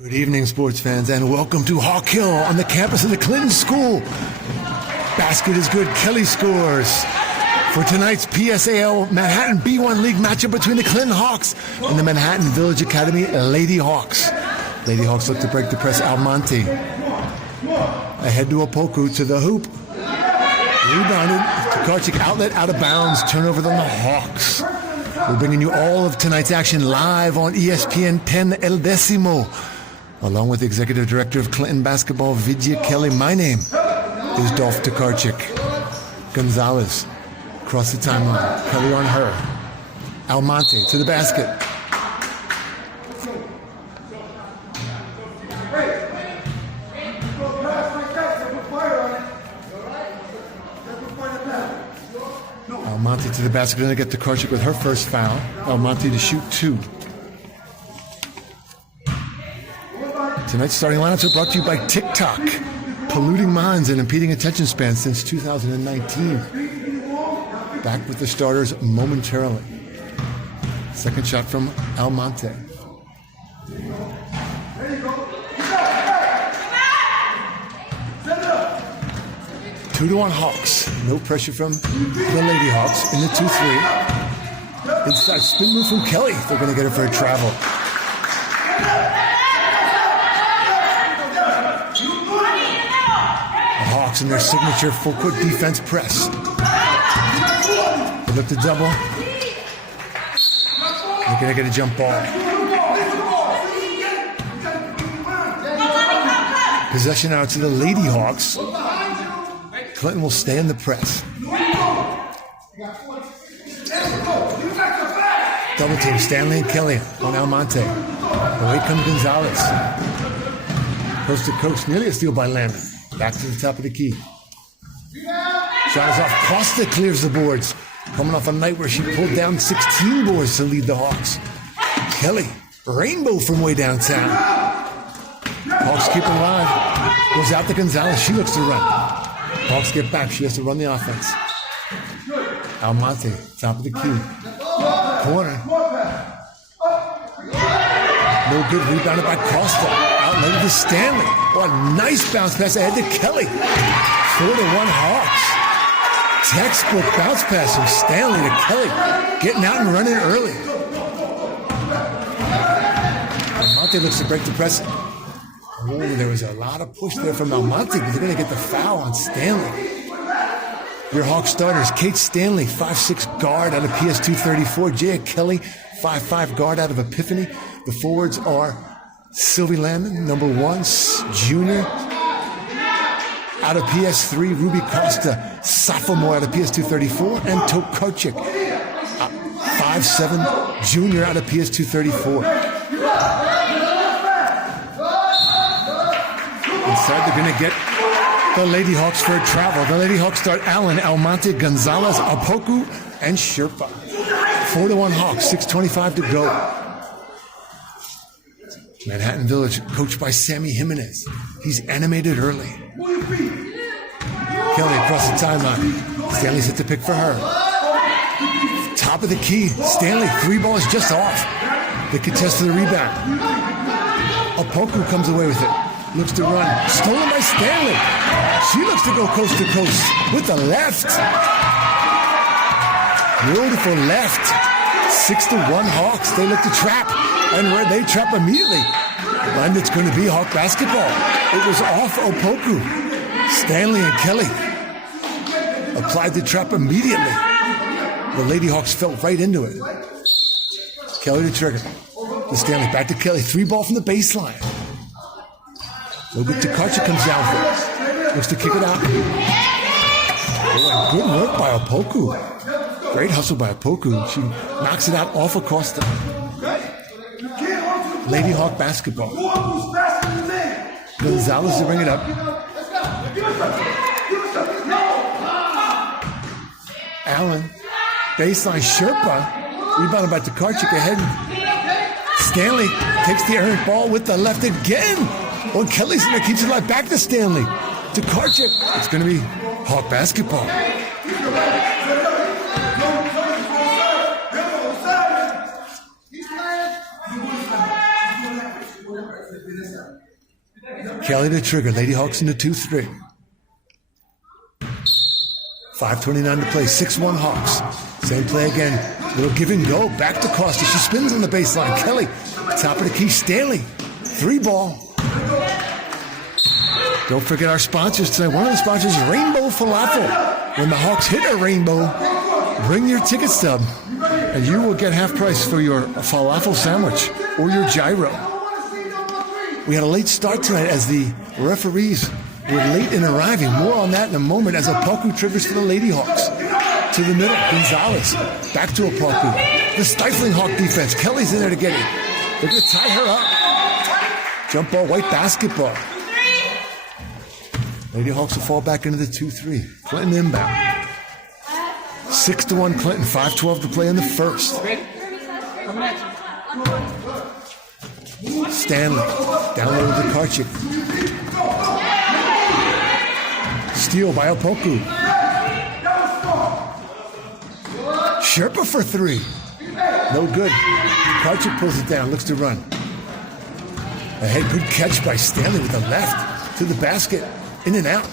Good evening, sports fans, and welcome to Hawk Hill on the campus of the Clinton School. Basket is good. Kelly scores for tonight's PSAL Manhattan B1 League matchup between the Clinton Hawks and the Manhattan Village Academy Lady Hawks. Lady Hawks look to break the press. Almonte ahead to Opoku to the hoop. Rebounded. Tokarczyk outlet out of bounds. Turnover on the Hawks. We're bringing you all of tonight's action live on ESPN 10 El Decimo. Along with the Executive Director of Clinton Basketball, Vidya Kelly. My name is Dolph Tokarczyk. Gonzalez across the timeline. Kelly on her. Almonte to the basket. Almonte to the basket. Going to get Tokarczyk with her first foul. Almonte to shoot two. Tonight's starting lineups are brought to you by TikTok, polluting minds and impeding attention spans since 2019. Back with the starters momentarily. Second shot from Almonte. Two to one Hawks. No pressure from the Lady Hawks in the 2-3. Inside spin move from Kelly. They're going to get her for a travel. Hawks in their signature full court defense press. They look to double. They're going to get a jump ball. Possession out to the Lady Hawks. Clinton will stay in the press. Double team, Stanley and Kelly on Almonte. Away comes Gonzalez. Coast to coast, nearly a steal by Landon. Back to the top of the key. Shot is off. Costa clears the boards. Coming off a night where she pulled down 16 boards to lead the Hawks. Kelly, rainbow from way downtown. Hawks keep it alive. Goes out to Gonzalez. She looks to run. Hawks get back. She has to run the offense. Almonte, top of the key. Corner. No good. Rebounded by Costa. Outlet to Stanley. What a nice bounce pass ahead to Kelly. 4-1 Hawks. Textbook bounce pass from Stanley to Kelly. Getting out and running early. Almonte looks to break the press. Oh, there was a lot of push there from Almonte, but they're going to get the foul on Stanley. Your Hawks starters, Kate Stanley, 5'6" guard out of PS 234. Jaya Kelly, 5'5" guard out of Epiphany. The forwards are Sylvie Landon, number 1, junior out of PS3. Ruby Costa, sophomore out of PS 234. And Tokarczyk, 5'7", junior out of PS 234. Inside, they're going to get the Lady Hawks for a travel. The Lady Hawks start Allen, Almonte, Gonzalez, Opoku, and Sherpa. 4-1 Hawks, 6:25 to go. Manhattan Village, coached by Sammy Jimenez. He's animated early. Kelly across the timeline. Stanley's hit the pick for her. Top of the key. Stanley, 3 balls just off. They contest for the rebound. Opoku comes away with it. Looks to run. Stolen by Stanley. She looks to go coast to coast with the left. Beautiful left. 6-1 Hawks. They look to trap. And they trap immediately. And it's going to be Hawk basketball. It was off Opoku. Stanley and Kelly applied the trap immediately. The Lady Hawks fell right into it. Kelly to trigger. To Stanley. Back to Kelly. 3 ball from the baseline. A little bit Tokarczyk comes down for it. Looks to kick it out. Oh, good work by Opoku. Great hustle by Opoku. She knocks it out off of Costa. Lady Hawk basketball. Gonzalez to bring it up. Allen. Baseline Sherpa. Rebounded by Tokarczyk ahead. Stanley takes the errant ball with the left again. Oh, Kelly's in there, keeps it alive. Back to Stanley. Tokarczyk. It's going to be Hawk basketball. Kelly to trigger. Lady Hawks in the 2-3. 5:29 to play. 6-1 Hawks. Same play again. Little give and go. Back to Costa. She spins on the baseline. Kelly, top of the key. Stanley. 3-ball. Don't forget our sponsors tonight. One of the sponsors is Rainbow Falafel. When the Hawks hit a rainbow, bring your ticket stub, and you will get half price for your falafel sandwich or your gyro. We had a late start tonight as the referees were late in arriving. More on that in a moment as Apoku triggers for the Lady Hawks. To the middle, Gonzalez. Back to Apoku. The stifling Hawk defense. Kelly's in there to get it. They're going to tie her up. Jump ball, white basketball. Lady Hawks will fall back into the 2-3. Clinton inbound. 6-1 Clinton, 5:12 to play in the first. Stanley, down low to Tokarczyk. Steal by Apoku. Sherpa for 3. No good. Tokarczyk pulls it down, looks to run. Ahead, good catch by Stanley with the left to the basket. In and out.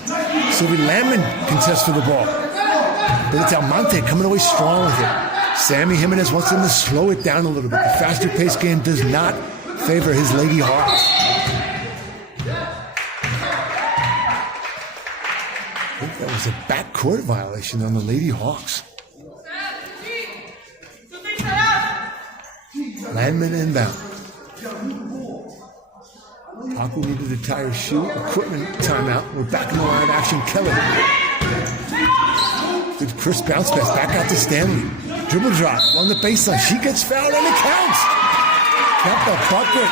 Sylvie Landman contests for the ball. But it's Almonte coming away strong with it. Sammy Jimenez wants him to slow it down a little bit. The faster paced game does not favor his Lady Hawks. I think that was a backcourt violation on the Lady Hawks. Landman inbound. Paku needed to tie her shoe. Equipment timeout. We're back in the line of action. Kelly. Good crisp bounce pass. Back out to Stanley. Dribble drop on the baseline. She gets fouled and it counts. Got the bucket.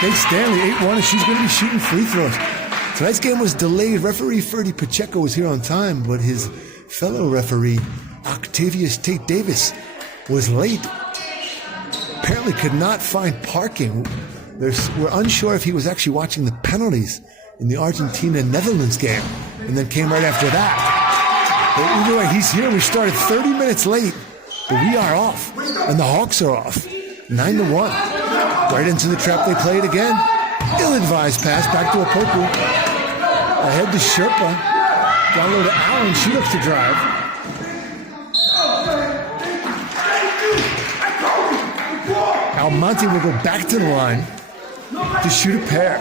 Kate Stanley, 8-1, and she's going to be shooting free throws. Tonight's game was delayed. Referee Ferdy Pacheco was here on time, but his fellow referee, Octavius Tate Davis, was late. Apparently could not find parking. We're unsure if he was actually watching the penalties in the Argentina-Netherlands game and then came right after that. But either way, he's here. We started 30 minutes late, but we are off, and the Hawks are off. 9-1. Right into the trap. They play it again. Ill-advised pass back to Apoku. Ahead to Sherpa. Down low to Allen. She looks to drive. Almonte will go back to the line to shoot a pair.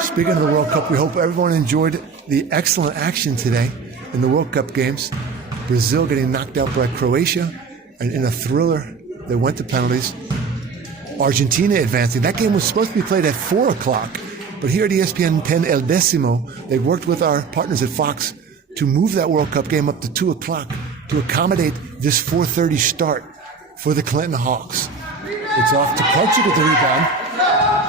Speaking of the World Cup, we hope everyone enjoyed the excellent action today in the World Cup games. Brazil getting knocked out by Croatia, and in a thriller they went to penalties. Argentina advancing. That game was supposed to be played at 4 o'clock, but here at ESPN 10 El Decimo, they worked with our partners at Fox to move that World Cup game up to 2 o'clock to accommodate this 4:30 start for the Clinton Hawks. It's off to Tokarczyk with the rebound.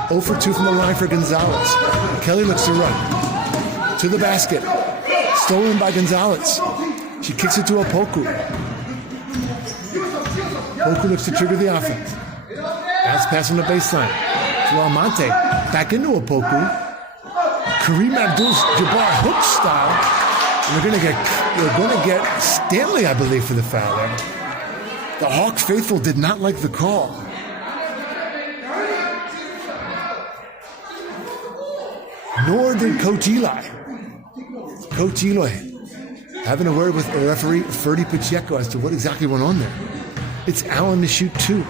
0 for 2 from the line for Gonzalez. Kelly looks to run to the basket. Stolen by Gonzalez. She kicks it to Apoku. Apoku looks to trigger the offense. Bounce pass on the baseline to Almonte. Back into Apoku. Kareem Abdul-Jabbar hook style. And we're going to get Stanley, I believe, for the foul there. The Hawk faithful did not like the call. Nor did Coach Eli. Coach Eloy having a word with the referee, Ferdy Pacheco, as to what exactly went on there. It's Allen to shoot 2.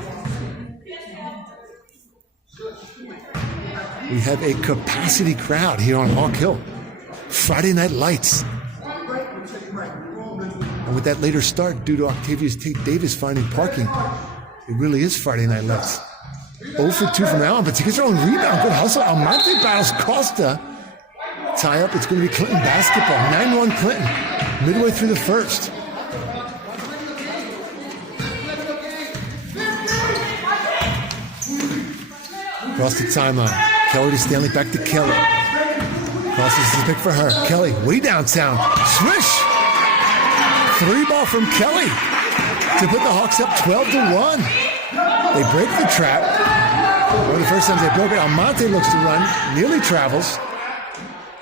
We have a capacity crowd here on Hawk Hill. Friday Night Lights. And with that later start, due to Octavius Tate Davis finding parking, it really is Friday Night Lights. 0 for 2 from Allen, but she gets her own rebound. Good hustle. Almonte battles Costa. Tie up. It's going to be Clinton basketball. 9-1 Clinton. Midway through the first. Across the timeline. Kelly to Stanley. Back to Kelly. Crosses the pick for her. Kelly way downtown. Swish! 3-ball from Kelly to put the Hawks up 12-1. They break the trap. One of the first times they broke it. Almonte looks to run. Nearly travels.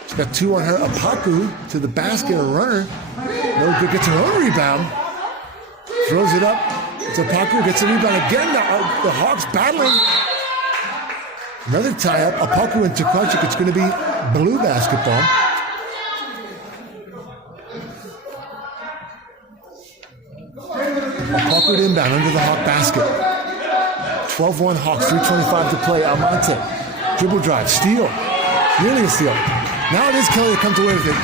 She's got 2 on her. Apoku to the basket. A runner. No good. Gets her own rebound. Throws it up. It's Apoku. Gets a rebound again. The Hawks battling. Another tie-up. Opoku and Tokarczyk. It's going to be blue basketball. Opoku inbound under the Hawk basket. 12-1 Hawks, 3:25 to play. Almonte. Dribble drive. Steal. Nearly a steal. Now it is Kelly that comes away with it.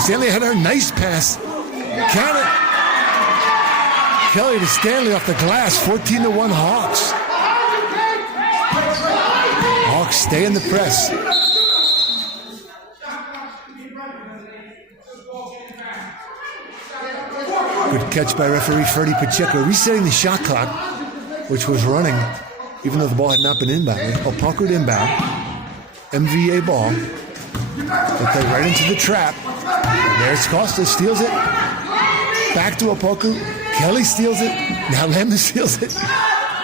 Stanley had her nice pass. Count it. Kelly to Stanley off the glass. 14-1 Hawks. Hawks stay in the press. Good catch by referee Ferdy Pacheco, resetting the shot clock, which was running, even though the ball had not been inbounded. Opoku inbound. MVA ball. They play right into the trap. And there's Costa, steals it. Back to Opoku. Kelly steals it. Now Lemon steals it.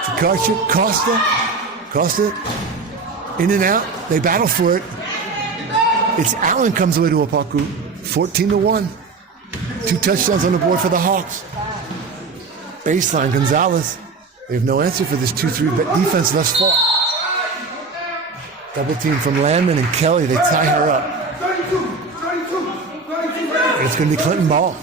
Tokarczyk, Costa. In and out. They battle for it. It's Allen comes away to Opoku. 14-1. 2 touchdowns on the board for the Hawks. Baseline, Gonzalez. They have no answer for this 2-3 defense thus far. Double team from Landman and Kelly. They tie her up. And it's going to be Clinton Ball.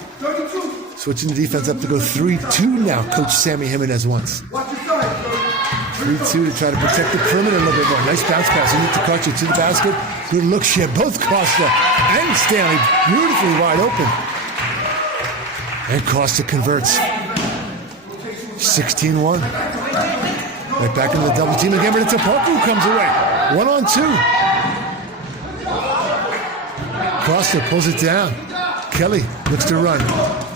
Switching the defense up to go 3-2 now. Coach Sammy Jimenez wants. 3-2 to try to protect the perimeter a little bit more. Nice bounce pass. Into Tokarczyk to the basket. Good look. She had both Costa and Stanley beautifully wide open. And Costa converts. 16-1. Right back into the double team again, but it's Opoku comes away. 1-on-2. Costa pulls it down. Kelly looks to run.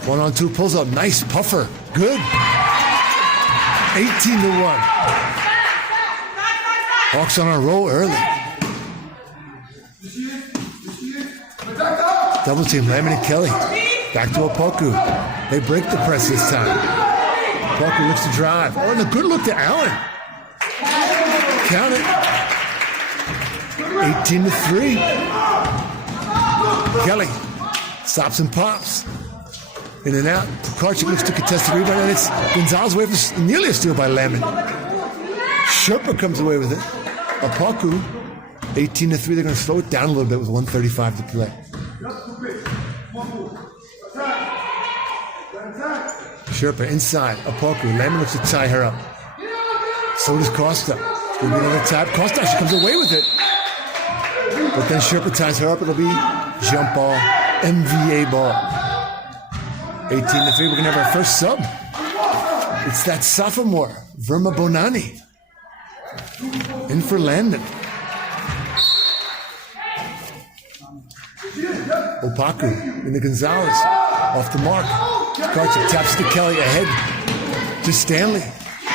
1-on-2 pulls up. Nice puffer. Good. 18-1. Hawks on a roll early. Double team, Lemon and Kelly. Back to Opoku. They break the press this time. Opoku looks to drive. Oh, and a good look to Allen. Count it. 18-3. Kelly stops and pops. In and out. Tokarczyk looks to contest the rebound, and it's Gonzalez away for nearly a steal by Lemon. Sherpa comes away with it. Opoku, 18-3. They're going to slow it down a little bit with 1:35 to play. Sherpa inside. Opoku. Lemon looks to tie her up. So does Costa. It's going to be another tap. Costa actually comes away with it. But then Sherpa ties her up. It'll be jump ball. MVA ball. 18-3. We're going to have our first sub. It's that sophomore, Verma Bonani. In for Landon. Opoku in the Gonzalez. Off the mark. Tokarczyk taps to Kelly ahead to Stanley.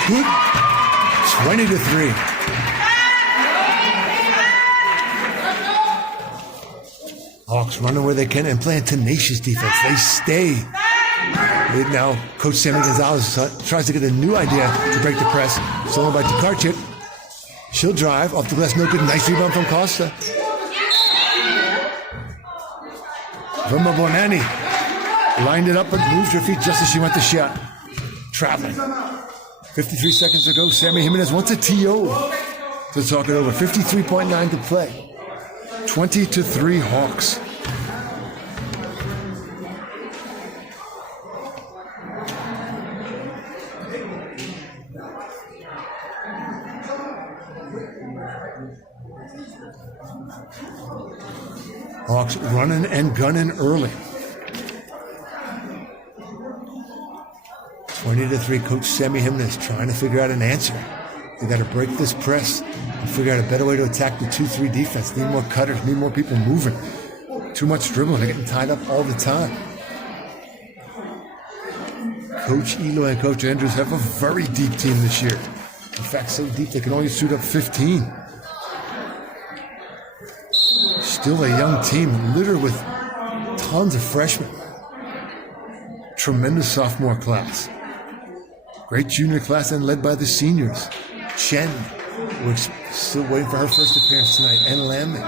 Good. 20-3. Hawks running where they can and playing tenacious defense. They stay. Now, Coach Sammy Gonzalez tries to get a new idea to break the press. Stolen by Tokarczyk. She'll drive off the glass. No good. Nice rebound from Costa. Verma Bonani lined it up but moved her feet just as she went to shot. Traveling. 53 seconds to go. Sammy Jimenez wants a TO to talk it over. 53.9 to play. 20-3 Hawks. Hawks running and gunning early. 20-3, Coach Sammy Jimenez trying to figure out an answer. They got to break this press and figure out a better way to attack the 2-3 defense. Need more cutters, need more people moving. Too much dribbling, they're getting tied up all the time. Coach Eloy and Coach Andrews have a very deep team this year. In fact, so deep they can only suit up 15. Still a young team, littered with tons of freshmen. Tremendous sophomore class. Great junior class and led by the seniors. Chen, we're still waiting for her first appearance tonight, and Landman.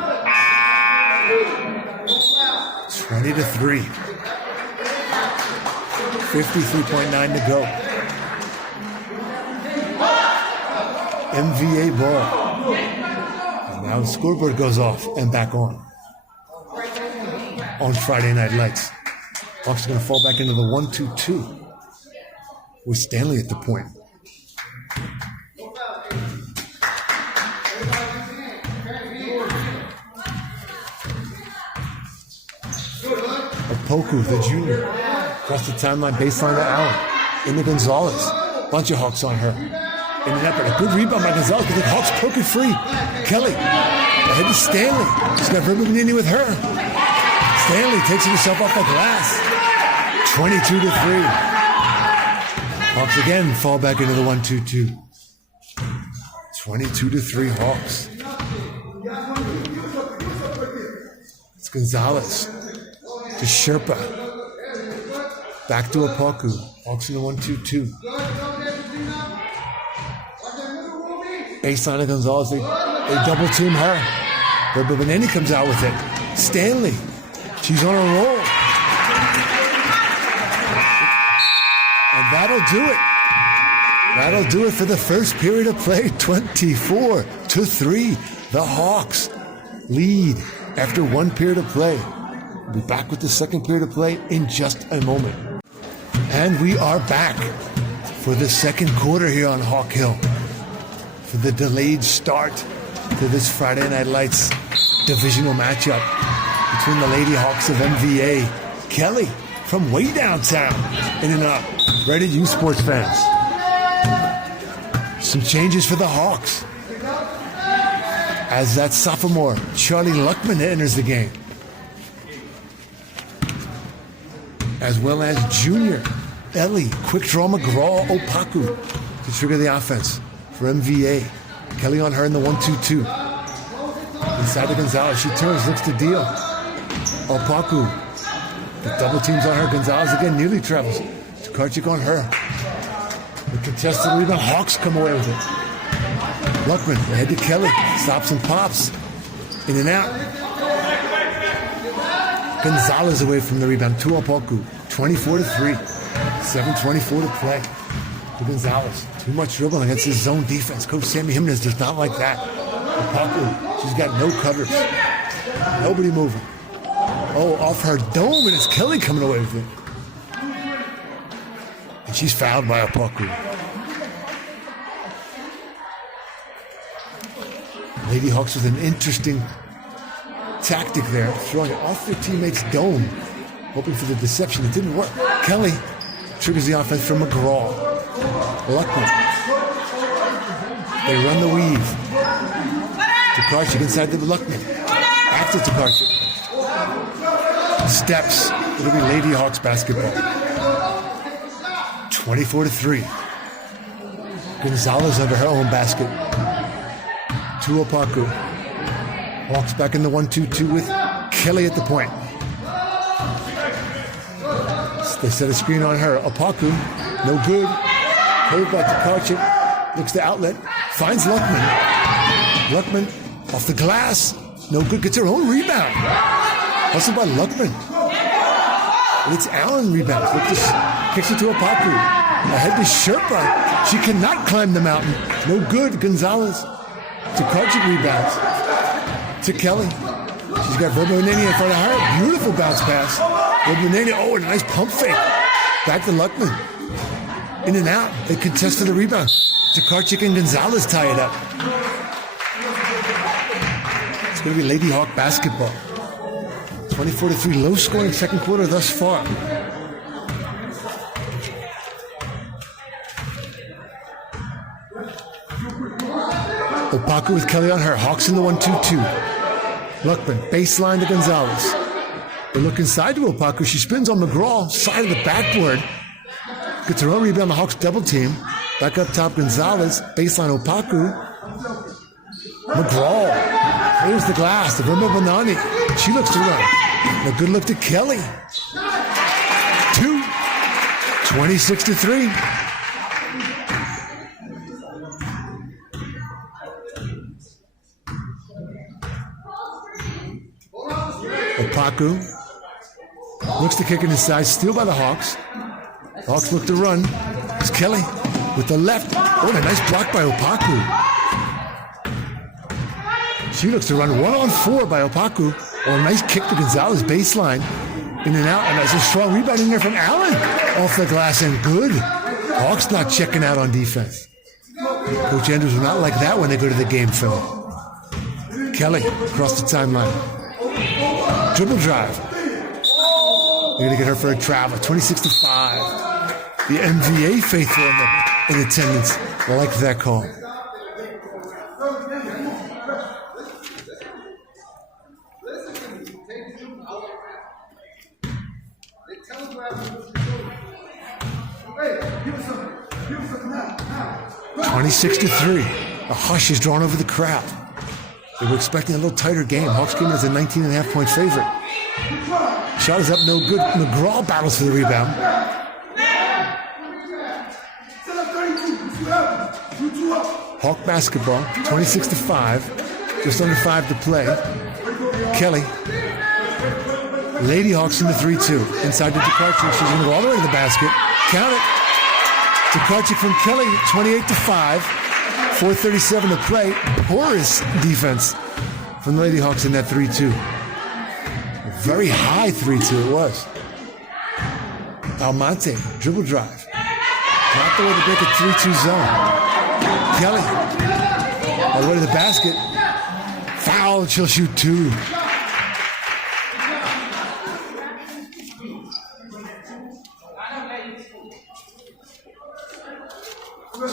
20-3. 53.9 to go. MVA ball. Now the scoreboard goes off and back on Friday Night Lights. Hawks are going to fall back into the 1-2-2 with Stanley at the point. Opoku, the junior, across the timeline, baseline to Allen. Into Gonzalez. Bunch of Hawks on her. In the effort. A good rebound by Gonzalez, but the Hawks poke it free. Kelly, ahead to Stanley. She's got Verba Benigni with her. Stanley takes herself off the glass. 22-3. Hawks again fall back into the 1-2-2. 22-3 Hawks. It's Gonzalez to Sherpa. Back to Opoku. Hawks in the 1-2-2. Baseline of Gonzalez. They double team her. Verba Benigni comes out with it. Stanley. She's on a roll. And that'll do it. That'll do it for the first period of play. 24-3. The Hawks lead after one period of play. We'll be back with the second period of play in just a moment. And we are back for the second quarter here on Hawk Hill. For the delayed start to this Friday Night Lights divisional matchup between the Lady Hawks of MVA. Kelly from way downtown, in and up. Ready, you sports fans. Some changes for the Hawks as that sophomore, Charlie Luckman, enters the game. As well as junior, Ellie, quick draw McGraw, Opoku to trigger the offense for MVA. Kelly on her in the 1-2-2. Inside to Gonzalez, she turns, looks to deal. Opoku, the double teams on her. Gonzalez again nearly travels. Tokarczyk on her. The contested rebound, Hawks come away with it. Luckman ahead to Kelly, stops and pops. In and out. Gonzalez away from the rebound to Opoku. 24-3. 7:24 to play. To Gonzalez. Too much dribbling against his zone defense. Coach Sammy Jimenez does not like that. Opoku, she's got no covers. Nobody moving. Oh, off her dome, and it's Kelly coming away with it. And she's fouled by Opoku. Lady Hawks with an interesting tactic there, throwing it off their teammate's dome, hoping for the deception. It didn't work. Kelly triggers the offense from McGraw. Luckman. They run the weave. Tokarczyk inside the Luckman. After Tokarczyk. Steps. It'll be Lady Hawks basketball. 24-3. Gonzalez under her own basket. To Opoku. Hawks back in the 1-2-2 with Kelly at the point. They set a screen on her. Opoku, no good. Hold by Tokarczyk. Looks to outlet. Finds Luckman. Luckman off the glass. No good. Gets her own rebound. Hustled by Luckman. It's Allen rebounds. Kicks it to Opoku. Ahead to Sherpa. She cannot climb the mountain. No good. Gonzalez. Tokarczyk rebounds. To Kelly. She's got Verba Benigni in front of her. Beautiful bounce pass. Verba Benigni. Oh, a nice pump fake. Back to Luckman. In and out. They contest for the rebound. Tokarczyk and Gonzalez tie it up. It's going to be Lady Hawk basketball. 24-3, low scoring second quarter thus far. Opoku with Kelly on her. Hawks in the 1-2-2. Luckman, baseline to Gonzalez. They look inside to Opoku. She spins on McGraw, side of the backboard. Gets her own rebound. The Hawks double team. Back up top, Gonzalez. Baseline Opoku. McGraw. Clears the glass to Verba Benigni. She looks to run. A good look to Kelly. 26-3. Opoku looks to kick it inside. Steal by the Hawks. Hawks look to run. It's Kelly with the left. Oh, a nice block by Opoku. She looks to run 1-on-4 by Opaku. Oh, a nice kick to Gonzalez baseline. In and out, and there's a strong rebound in there from Allen. Off the glass and good. Hawks not checking out on defense. Coach Andrews will not like that when they go to the game film. Kelly across the timeline. Dribble drive. They're going to get her for a travel. 26-5. The MVA faithful in attendance. I like that call. Now. 26-3. A hush is drawn over the crowd. They were expecting a little tighter game. Hawks came in as a 19.5-point favorite. Shot is up, no good. McGraw battles for the rebound. Hawk basketball, 26-5. Just under 5 to play. Kelly. Lady Hawks in the 3-2. Inside to Tokarczyk. She's going to go all the way to the basket. Count it. Tokarczyk from Kelly, 28-5. 4:37 to play. Porous defense from the Lady Hawks in that 3-2. A very high 3-2 it was. Almonte, dribble drive. Not the way to break a 3-2 zone. Kelly, all the way to the basket. Foul, she'll shoot 2.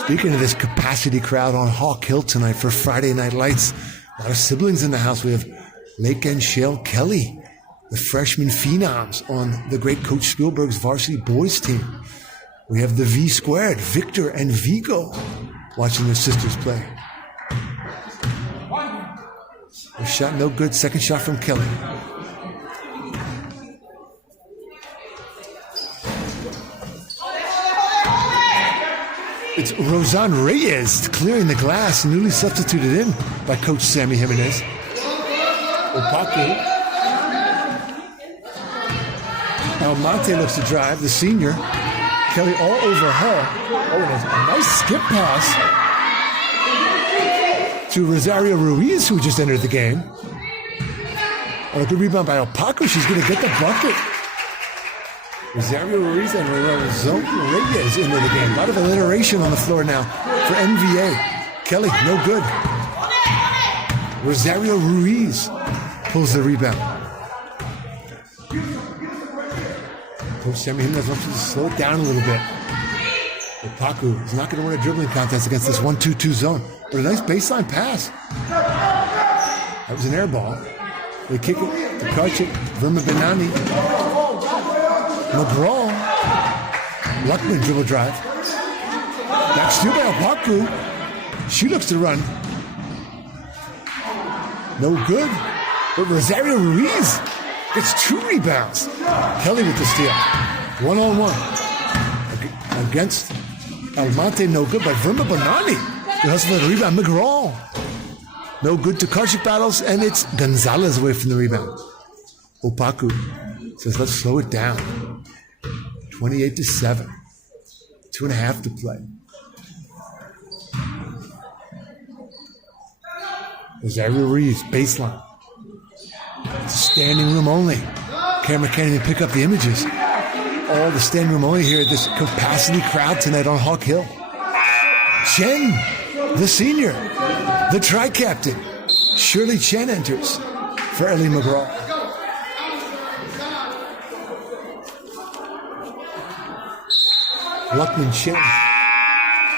Speaking of this capacity crowd on Hawk Hill tonight for Friday Night Lights, a lot of siblings in the house. We have Lake and Shale Kelly, the freshman phenoms on the great Coach Spielberg's varsity boys team. We have the V squared, Victor and Vigo, watching their sisters play. A shot no good, second shot from Kelly. It's Rosanne Reyes clearing the glass, newly substituted in by Coach Sammy Jimenez. Opaku. Almonte looks to drive, the senior. Kelly all over her. Oh, and a nice skip pass to Rosario Ruiz, who just entered the game. And a good rebound by Opaku. She's going to get the bucket. Rosario Ruiz and Rosanne Reyes into the game. A lot of alliteration on the floor now for MVA. Kelly, no good. Rosario Ruiz pulls the rebound. Coach Sammy Jimenez wants to slow it down a little bit. Opaku is not going to win a dribbling contest against this 1-2-2 zone. But a nice baseline pass. That was an air ball. They kick it to Tokarczyk, Verma Benani. McGraw. Luckman dribble drive. Back steal by Opaku. She looks to run. No good. But Rosario Ruiz gets 2 rebounds. Kelly with the steal. 1-on-1. Against Almonte, no good. But Verma Benani. The hustle for the rebound. McGraw. No good. Tokarczyk battles, and it's Gonzalez away from the rebound. Opaku says, let's slow it down. 28-7. 2.5 to play. Rosario Ruiz, baseline. Standing room only. Camera can't even pick up the images. All the standing room only here at this capacity crowd tonight on Hawk Hill. Chen, the senior, the tri-captain. Shirley Chen enters for Ellie McGraw. Luckman, Chen,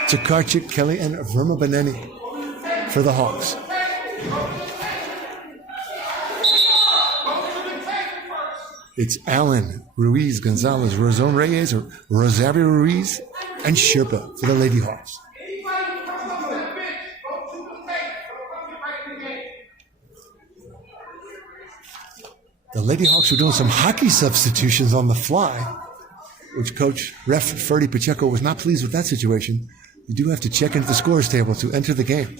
Tokarczyk, Kelly, and Verma Benani for the Hawks. It's Allen, Ruiz, Gonzalez, Rosanne Reyes, or Rosario Ruiz, and Sherpa for the Lady Hawks. The Lady Hawks were doing some hockey substitutions on the fly, which Coach Ref Ferdy Pacheco was not pleased with that situation. You do have to check into the scorers table to enter the game.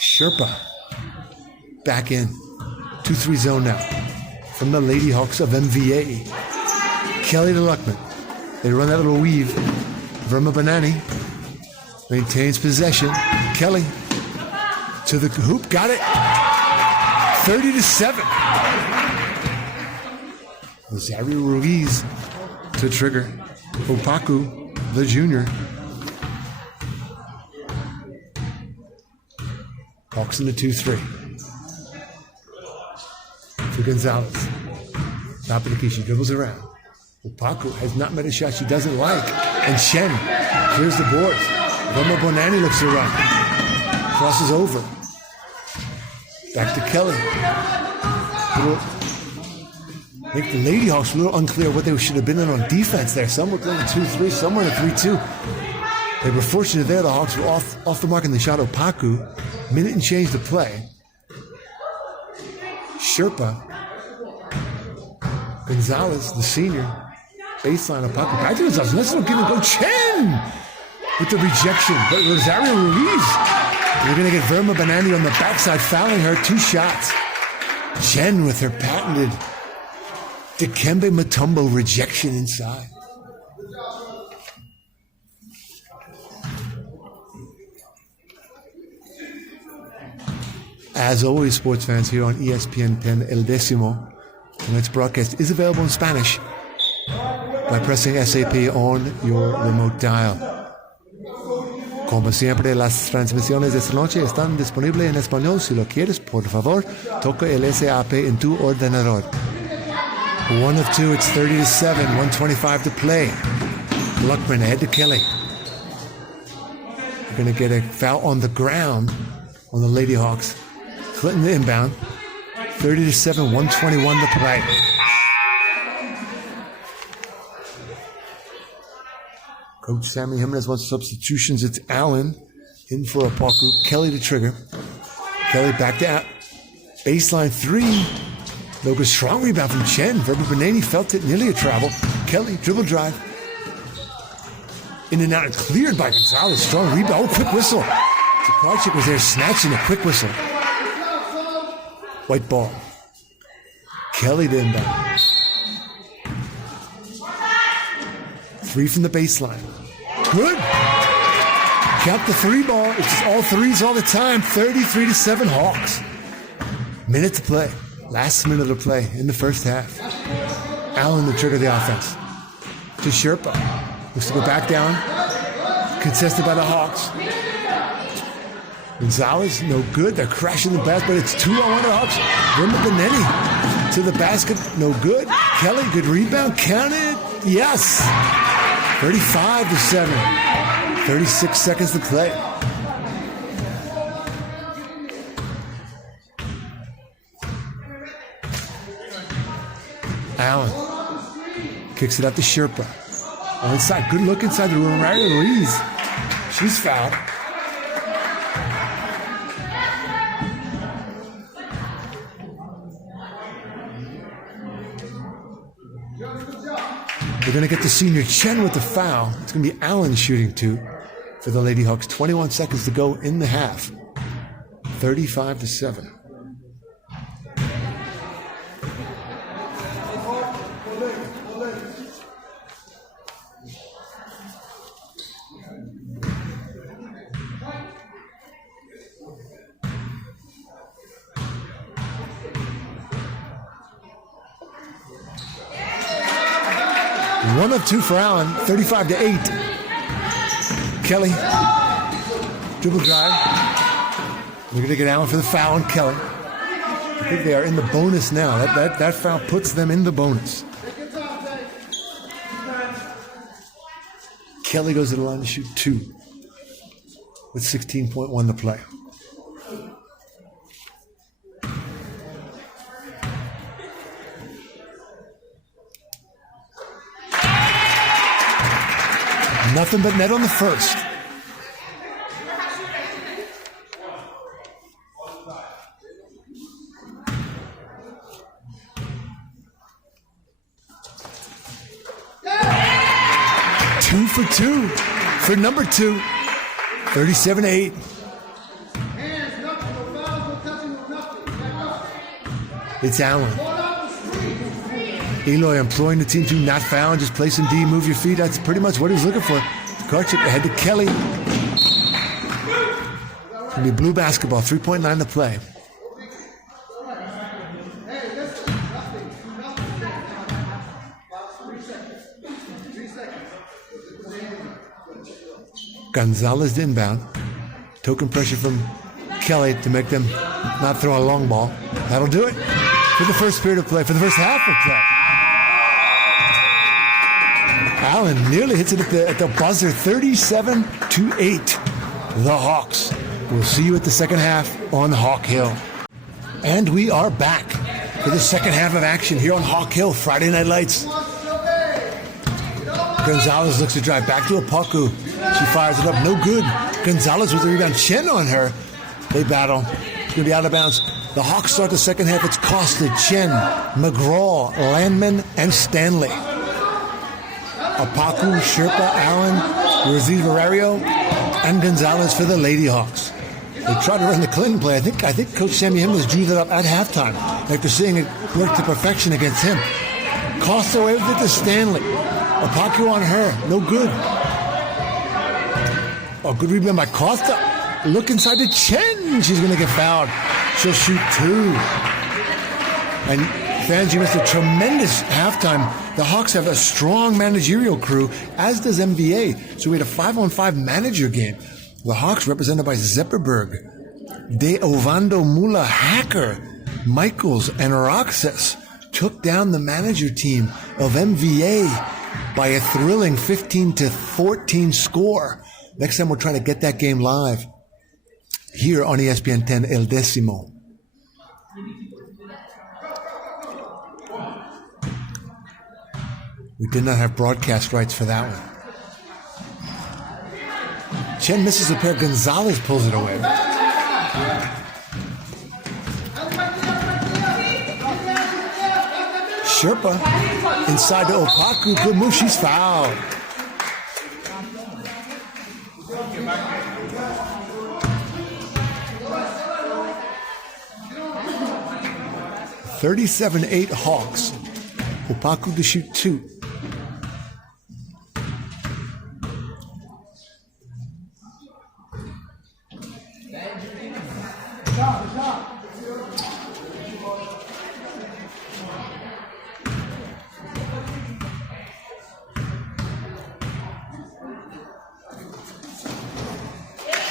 Sherpa back in. 2-3 zone now from the Lady Hawks of MVA. Kelly to Luckman. They run that little weave. Verma Benani maintains possession. Kelly To the hoop, got it. 30-7. Rosario Ruiz to trigger. Opaku, the junior. Hawks in the 2-3. For Gonzalez. Top of the key, she dribbles around. Opaku has not met a shot she doesn't like. And Chen clears the boards. Roma Bonani looks around. Crosses over. Back to Kelly. I think the Lady Hawks were a little unclear what they should have been in on defense there. Some were playing a 2-3, some were in a 3-2. They were fortunate there. The Hawks were off the mark in the shot. Opaku. Minute and change to play. Sherpa. Gonzalez, the senior. Baseline. Opaku. Back to Gonzalez. Let's not give and go. Chen! With the rejection. But Rosario Ruiz. We're going to get Verma Bonani on the backside, fouling her. 2 shots. Chen with her patented Dikembe Mutombo rejection inside. As always, sports fans, here on ESPN 10 El Décimo, tonight's broadcast is available in Spanish by pressing SAP on your remote dial. Como siempre, las transmisiones de esta noche están disponibles en español. Si lo quieres, por favor, toca el SAP en tu ordenador. 1 of 2, it's 30-7, 1:25 to play. Luckman ahead to Kelly. We're going to get a foul on the ground on the Lady Hawks. Clinton the inbound. 30-7, 1:21 to play. Coach Sammy Jimenez wants substitutions. It's Allen in for Opaku. Kelly to trigger. Kelly back to out. Baseline 3. No good. Strong rebound from Chen. Verba Bonani felt it. Nearly a travel. Kelly, dribble drive. In and out and cleared by Gonzalez. Strong rebound. Oh, quick whistle. Tokarczyk was there snatching a quick whistle. White ball. Kelly to inbound. 3 from the baseline. Good. Count the 3 ball. It's just all threes all the time. 33-7 Hawks. Minute to play. Last minute of play in the first half. Allen to trigger the offense. To Sherpa. Looks to go back down. Contested by the Hawks. Gonzalez, no good. They're crashing the basket, but it's 2-on-1 to the Hawks. Verma Bonani to the basket. No good. Kelly, good rebound. Counted. Yes. 35-7. 36 seconds to play. Allen kicks it up to Sherpa. On inside. Good look inside the room. Right, Ruiz. She's fouled. We're going to get the senior Chen with the foul. It's going to be Allen shooting 2 for the Lady Hawks. 21 seconds to go in the half. 35-7. One of 2 for Allen, 35-8. Kelly, dribble drive. We're going to get Allen for the foul on Kelly. I think they are in the bonus now. That foul puts them in the bonus. Kelly goes to the line to shoot 2 with 16.1 to play. Nothing but net on the first. Two for 2 for number 2. 37-8. It's Allen. Eloy employing the team to not foul and just play some D, move your feet. That's pretty much what he was looking for. Tokarczyk ahead to Kelly. It'll be blue basketball, 3.9 to play. Gonzalez inbound. Token pressure from Kelly to make them not throw a long ball. That'll do it for the first period of play, for the first half of play. Allen nearly hits it at the buzzer, 37-8. The Hawks. We'll see you at the second half on Hawk Hill. And we are back for the second half of action here on Hawk Hill, Friday Night Lights. Gonzalez looks to drive back to Opaku. She fires it up, no good. Gonzalez with the rebound, Chen on her. They battle. It's going to be out of bounds. The Hawks start the second half. It's Costa, Chen, McGraw, Landman, and Stanley. Opaku, Sherpa, Allen, Rosita Verario, and Gonzalez for the Lady Hawks. They try to run the clean play. I think Coach Sammy Himmels drew that up at halftime after seeing it work to perfection against him. Costa away with it to Stanley. Opaku on her, no good. Oh, good rebound by Costa. Look inside to Chen. She's going to get fouled. She'll shoot 2. And fans, you missed a tremendous halftime. The Hawks have a strong managerial crew, as does MVA. So we had a 5-on-5 manager game. The Hawks, represented by Zepperberg, De Ovando Mula, Hacker, Michaels, and Roxas, took down the manager team of MVA by a thrilling 15-14 score. Next time we'll try to get that game live here on ESPN 10 El Décimo. We did not have broadcast rights for that one. Chen misses a pair. Gonzalez pulls it away. Sherpa inside to Opaku. Good move. She's fouled. (37-8) Hawks. Opaku to shoot 2.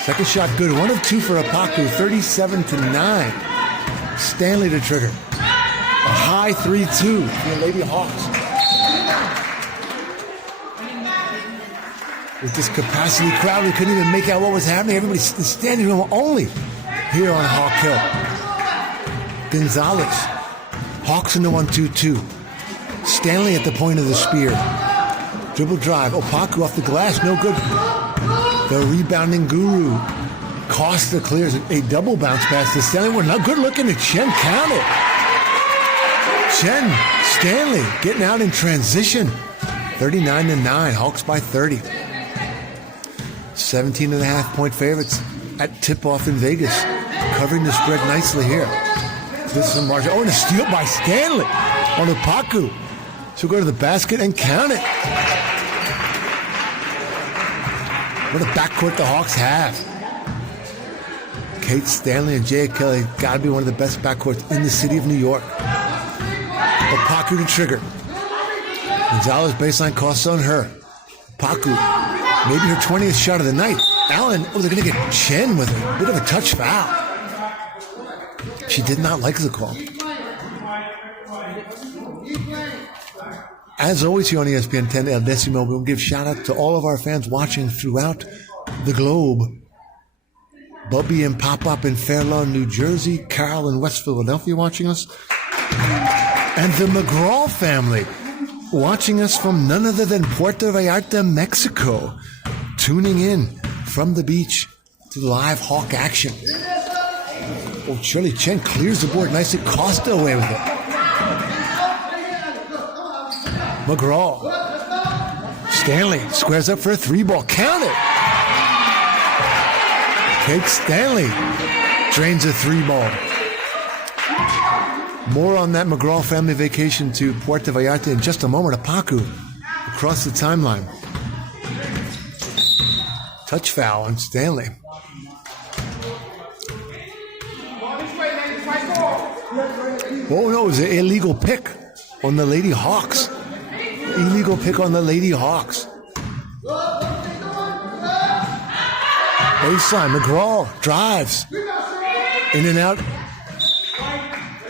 Second shot good. 1 of 2 for Opaku. 37-9. Stanley to trigger. A high 3-2 for the Lady Hawks. With this capacity crowd, we couldn't even make out what was happening. Everybody's in the standing room only here on Hawk Hill. Gonzalez. Hawks in the 1-2-2. Stanley at the point of the spear. Dribble drive. Opaku off the glass. No good. The rebounding guru. Costa clears a double bounce pass to Stanley. We're not good looking at Chen. Count it. Chen, Stanley getting out in transition. 39-9. Hawks by 30. 17.5-point favorites at tip-off in Vegas. Covering the spread nicely here. This is a margin. Oh, and a steal by Stanley on Opaku. She'll go to the basket and count it. What a backcourt the Hawks have. Kate Stanley and Jay Kelly got to be one of the best backcourts in the city of New York. Opaku to trigger. Gonzalez baseline costs on her. Opaku, maybe her 20th shot of the night. Allen, they're going to get Chen with a bit of a touch foul. She did not like the call. As always here on ESPN 10 El Décimo, we'll give shout out to all of our fans watching throughout the globe. Bubby and Pop-Up in Fair Lawn, New Jersey. Carol in West Philadelphia watching us. And the McGraw family watching us from none other than Puerto Vallarta, Mexico. Tuning in from the beach to live Hawk action. Oh, Shirley Chen clears the board nicely. Costa away with it. McGraw. Stanley squares up for a 3-ball. Count it. Kate Stanley drains a 3-ball. More on that McGraw family vacation to Puerto Vallarta in just a moment. Opaku across the timeline. Touch foul on Stanley. Oh, no, it was an illegal pick on the Lady Hawks. Illegal pick on the Lady Hawks. Baseline, McGraw drives. In and out.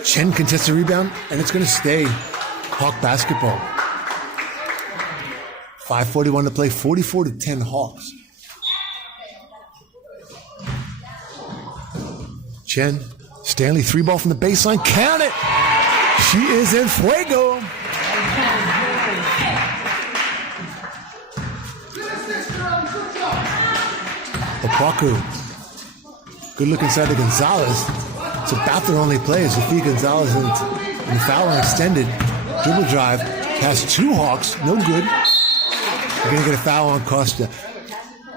Chen contests the rebound, and it's going to stay Hawk basketball. 5:41 to play, 44-10 Hawks. Chen, Stanley, 3-ball from the baseline. Count it! She is in fuego. Opaku. Good look inside to Gonzalez. It's about their only play as Sophie Gonzalez and foul line extended. Dribble drive. Past 2 Hawks. No good. They're going to get a foul on Costa.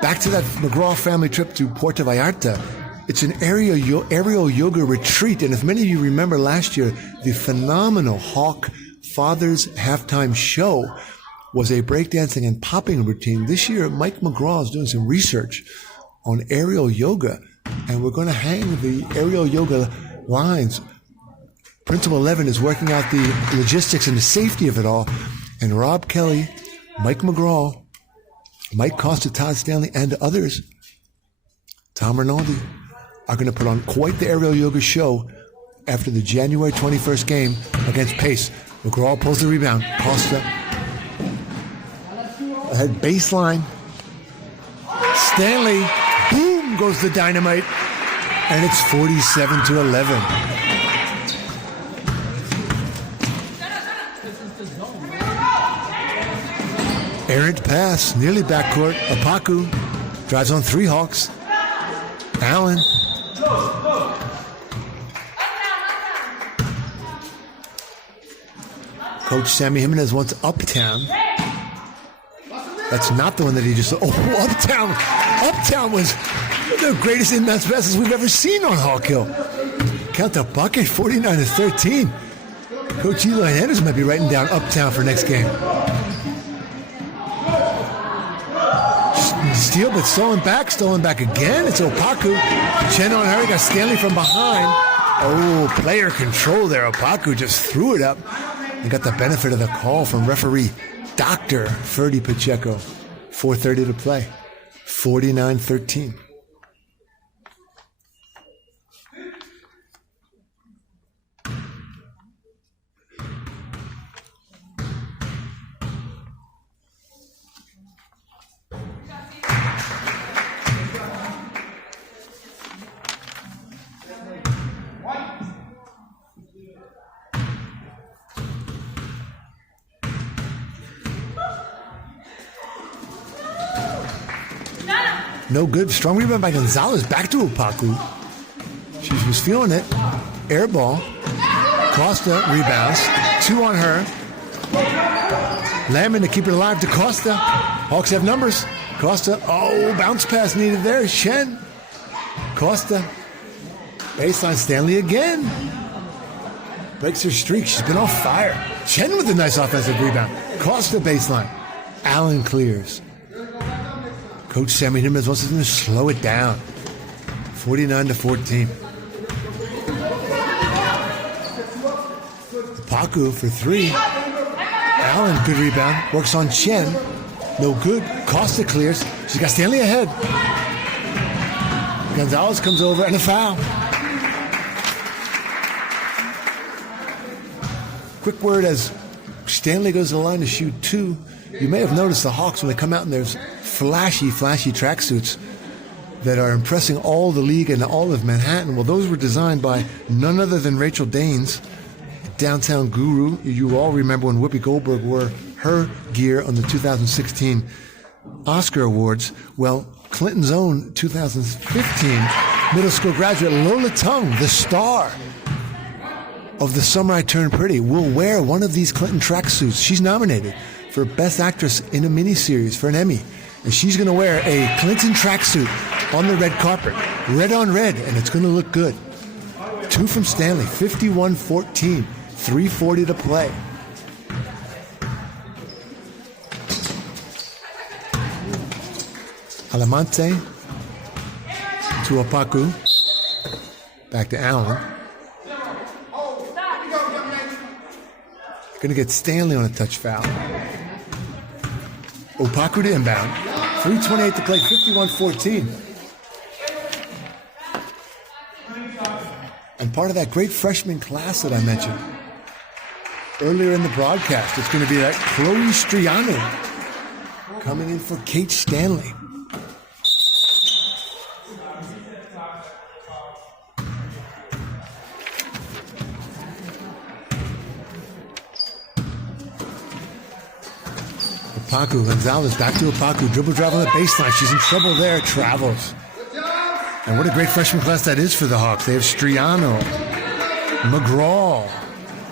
Back to that McGraw family trip to Puerto Vallarta. It's an aerial yoga retreat. And if many of you remember last year, the phenomenal Hawk Father's halftime show was a breakdancing and popping routine. This year, Mike McGraw is doing some research on aerial yoga. And we're going to hang the aerial yoga lines. Principal 11 is working out the logistics and the safety of it all. And Rob Kelly, Mike McGraw, Mike Costa, Todd Stanley, and others, Tom Rinaldi, are going to put on quite the aerial yoga show after the January 21st game against Pace. McGraw pulls the rebound. Costa ahead baseline. Stanley, boom, goes the dynamite. And it's 47-11. Errant pass, nearly backcourt. Opaku drives on 3 Hawks. Allen. Coach Sammy Jimenez wants Uptown. That's not the one that he just... Oh, Uptown. Uptown was the greatest inbounds passes we've ever seen on Hawk Hill. Count the bucket, 49-13. Coach Eli Anderson might be writing down Uptown for next game. Steal, but stolen back again. It's Opaku. Chen on her, got Stanley from behind. Oh, player control there. Opaku just threw it up and got the benefit of the call from referee Dr. Ferdy Pacheco. 4:30 to play. 49-13. No good. Strong rebound by Gonzalez. Back to Opaku. She was feeling it. Air ball. Costa rebounds. 2 on her. Lamb to keep it alive to Costa. Hawks have numbers. Costa. Oh, bounce pass needed there. Shen. Costa. Baseline. Stanley again. Breaks her streak. She's been on fire. Chen with a nice offensive rebound. Costa baseline. Allen clears. Coach Sammy Jimenez wants to slow it down. 49-14. Opaku for 3. Allen, good rebound. Works on Chen. No good. Costa clears. She's got Stanley ahead. Gonzalez comes over and a foul. Quick word as Stanley goes to the line to shoot 2. You may have noticed the Hawks when they come out and there's flashy tracksuits that are impressing all the league and all of Manhattan. Well, those were designed by none other than Rachel Daines, downtown guru. You all remember when Whoopi Goldberg wore her gear on the 2016 Oscar Awards. Well, Clinton's own 2015 middle school graduate Lola Tung, the star of The Summer I Turned Pretty, will wear one of these Clinton tracksuits. She's nominated for Best Actress in a Miniseries for an Emmy. And she's going to wear a Clinton tracksuit on the red carpet. Red on red, and it's going to look good. 2 from Stanley, 51-14, 3:40 to play. Alamante to Opaku. Back to Allen. Going to get Stanley on a touch foul. Opaku to inbound. 3:28 to play, 51-14. And part of that great freshman class that I mentioned earlier in the broadcast, it's going to be that Chloe Striano coming in for Kate Stanley. Opaku, Gonzalez back to Opaku. Dribble drive on the baseline. She's in trouble there. Travels. And what a great freshman class that is for the Hawks. They have Striano, McGraw,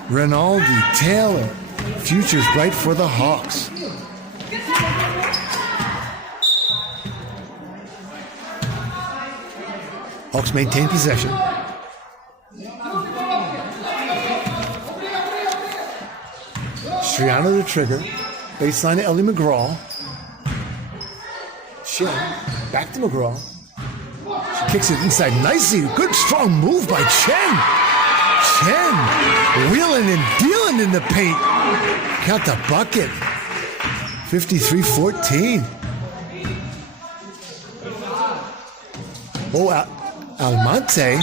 Rinaldi, Taylor. Future's bright for the Hawks. Hawks maintain possession. Striano to trigger. Baseline to Ellie McGraw. Shin. Back to McGraw. She kicks it inside nicely. Good strong move by Chen. Chen wheeling and dealing in the paint. Count the bucket. 53-14. Oh, Almonte.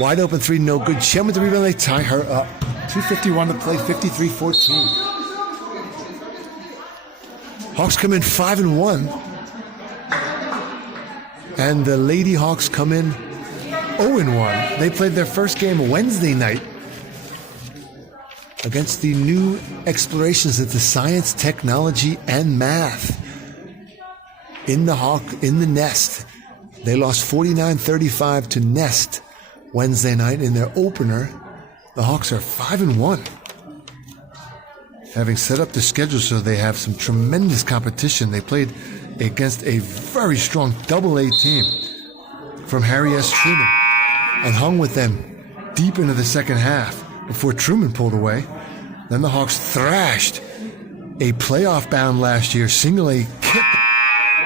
Wide open three, no good. Chen with the rebound. They tie her up. 2:51 to play, 53-14. Hawks come in 5-1. And the Lady Hawks come in 0-1. They played their first game Wednesday night against the new explorations of the science, technology, and math. In the Nest. They lost 49-35 to Nest Wednesday night in their opener. The Hawks are 5-1. Having set up the schedule so they have some tremendous competition. They played against a very strong AA team from Harry S. Truman and hung with them deep into the second half before Truman pulled away. Then the Hawks thrashed a playoff bound last year, single A kick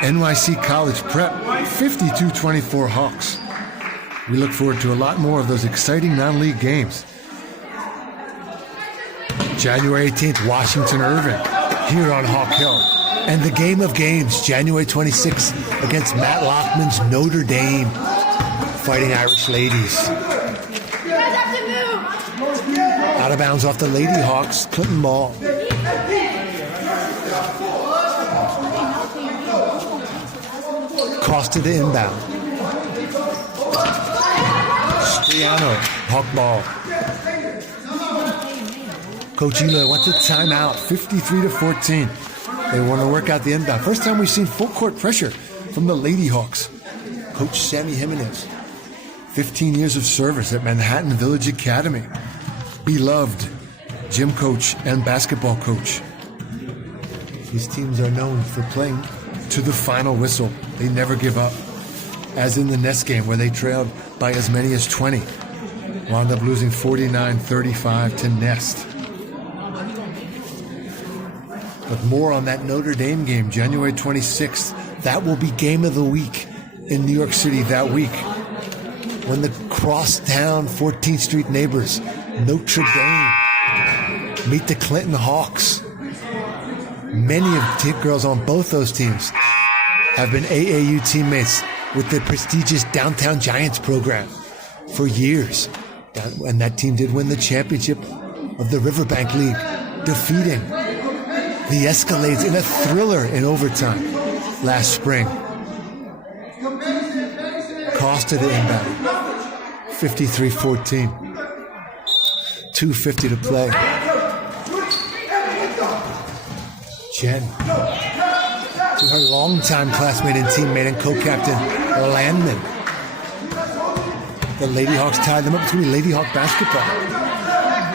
NYC College Prep, 52-24 Hawks. We look forward to a lot more of those exciting non-league games. January 18th, Washington Irving, here on Hawk Hill. And the game of games, January 26th, against Matt Lockman's Notre Dame, Fighting Irish Ladies. Out of bounds off the Lady Hawks, Clinton ball. Costa to inbound. Striano, Hawk ball. Coach Eloy wants a timeout, 53-14. They want to work out the inbound. First time we've seen full court pressure from the Lady Hawks. Coach Sammy Jimenez, 15 years of service at Manhattan Village Academy. Beloved gym coach and basketball coach. These teams are known for playing to the final whistle. They never give up. As in the Nest game where they trailed by as many as 20. Wound up losing 49-35 to Nest. But more on that Notre Dame game, January 26th. That will be game of the week in New York City that week. When the crosstown 14th Street neighbors, Notre Dame, meet the Clinton Hawks. Many of the girls on both those teams have been AAU teammates with the prestigious Downtown Giants program for years. And that team did win the championship of the Riverbank League, defeating the Escalades in a thriller in overtime last spring. Costa to inbound. 53-14. 2:50 to play. Jen. To her longtime classmate and teammate and co-captain, Landman. The Lady Hawks tied them up. It's going to be Lady Hawk basketball.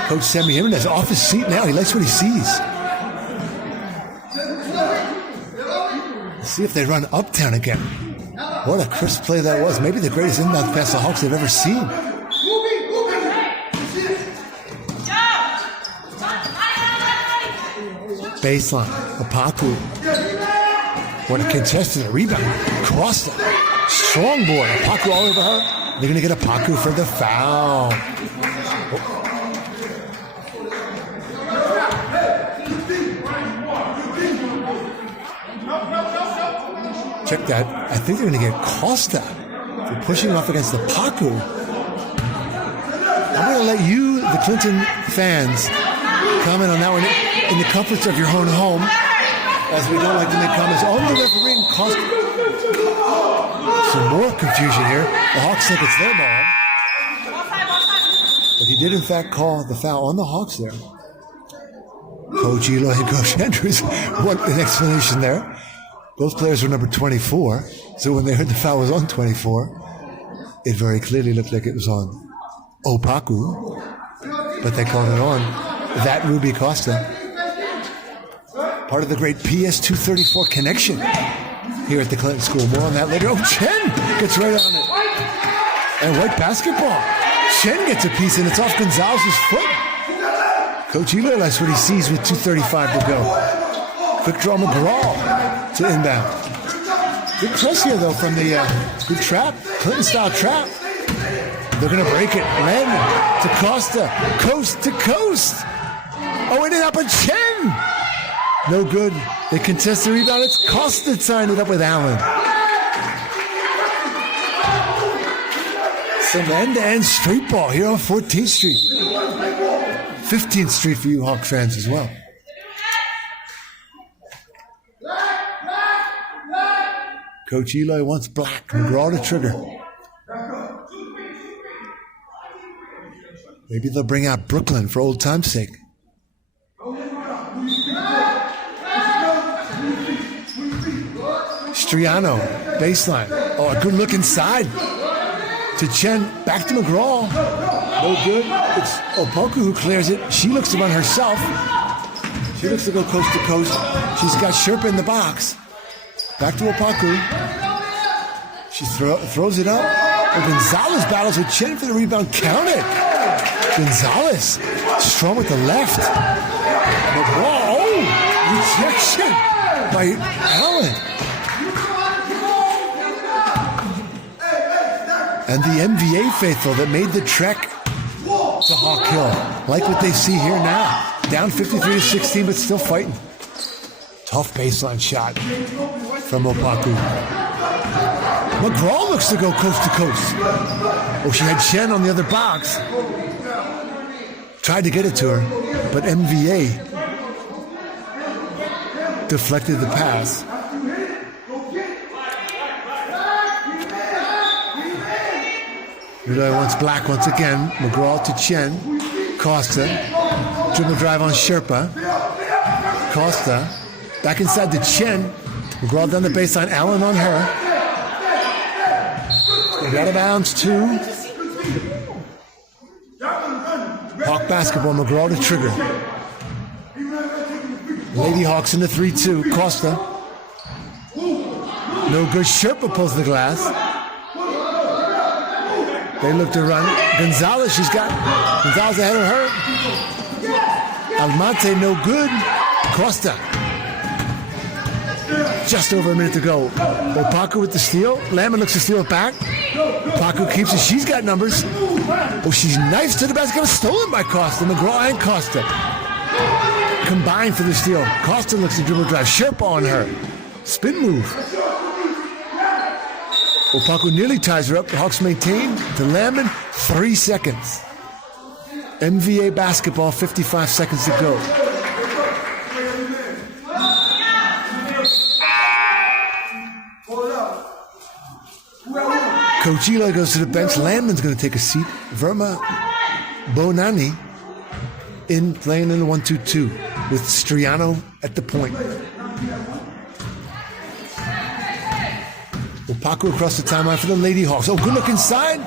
Coach Sammy Jimenez off his seat now. He likes what he sees. Let's see if they run uptown again. What a crisp play that was. Maybe the greatest inbound pass the Hawks have ever seen. Baseline. Opaku. What a contested rebound. Crossed it. Strong boy. Opaku all over her. They're going to get Opaku for the foul. check that. I think they're going to get Costa for pushing off against the Paku. I'm going to let you, the Clinton fans, comment on that one in the comforts of your own home, as we don't like to make comments. On the referee, Costa. Some more confusion here. The Hawks think it's their ball. But he did, in fact, call the foul on the Hawks there. Coach Eloy and Coach Andrews, what an explanation there. Both players were number 24, so when they heard the foul was on 24, it very clearly looked like it was on Opaku, but they called it on that Ruby Costa. Part of the great PS 234 connection here at the Clinton School. More on that later. Oh, Chen gets right on it. And white basketball. Chen gets a piece, and it's off Gonzalez's foot. Coach Eloy likes what he sees with 2:35 to go. Quick draw McGraw to inbound. Good press here, though, from the good trap, Clinton-style trap. They're going to break it. Landon to Costa, coast to coast. Oh, and it up on Chen. No good. They contest the rebound. It's Costa tying it up with Allen. Some end-to-end street ball here on 14th Street. 15th Street for you Hawk fans as well. Coach Eloy wants black. McGraw to trigger. Maybe they'll bring out Brooklyn for old time's sake. Striano, baseline. Oh, a good look inside. To Chen, back to McGraw. No good. It's Opoku who clears it. She looks to run herself. She looks to go coast to coast. She's got Sherpa in the box. Back to Opoku. She throws it up. And Gonzalez battles with Chen for the rebound. Count it. Gonzalez strong with the left. McGraw, oh, rejection by Allen. And the MVA faithful that made the trek to Hawk Hill, like what they see here now. Down 53-16, but still fighting. Tough baseline shot from Opaku. McGraw looks to go coast to coast. Oh, she had Chen on the other box. Tried to get it to her, but MVA deflected the pass. Eloy wants black once again. McGraw to Chen. Costa. Dribble drive on Sherpa. Costa. Back inside to Chen. McGraw down the baseline. Allen on her. Out of bounds, 2. Hawk basketball. McGraw to trigger. Lady Hawks in the 3-2. Costa. No good. Sherpa pulls the glass. They look to run. Gonzalez, she's got Gonzalez ahead of her. Almonte, no good. Costa. Just over a minute to go. Opaku with the steal. Lamb looks to steal it back. Opaku keeps it. She's got numbers. Oh, she's knifes to the basket. Stolen by Costa. McGraw and Costa combined for the steal. Costa looks to dribble drive. Sherpa on her. Spin move. Opaku nearly ties her up. The Hawks maintain to Lamb. 3 seconds. MVA basketball, 55 seconds to go. Coach Eloy goes to the bench. Landman's going to take a seat. Verma Bonani playing in the 1-2-2 with Striano at the point. Opaku across the timeline for the Lady Hawks. Oh, good look inside.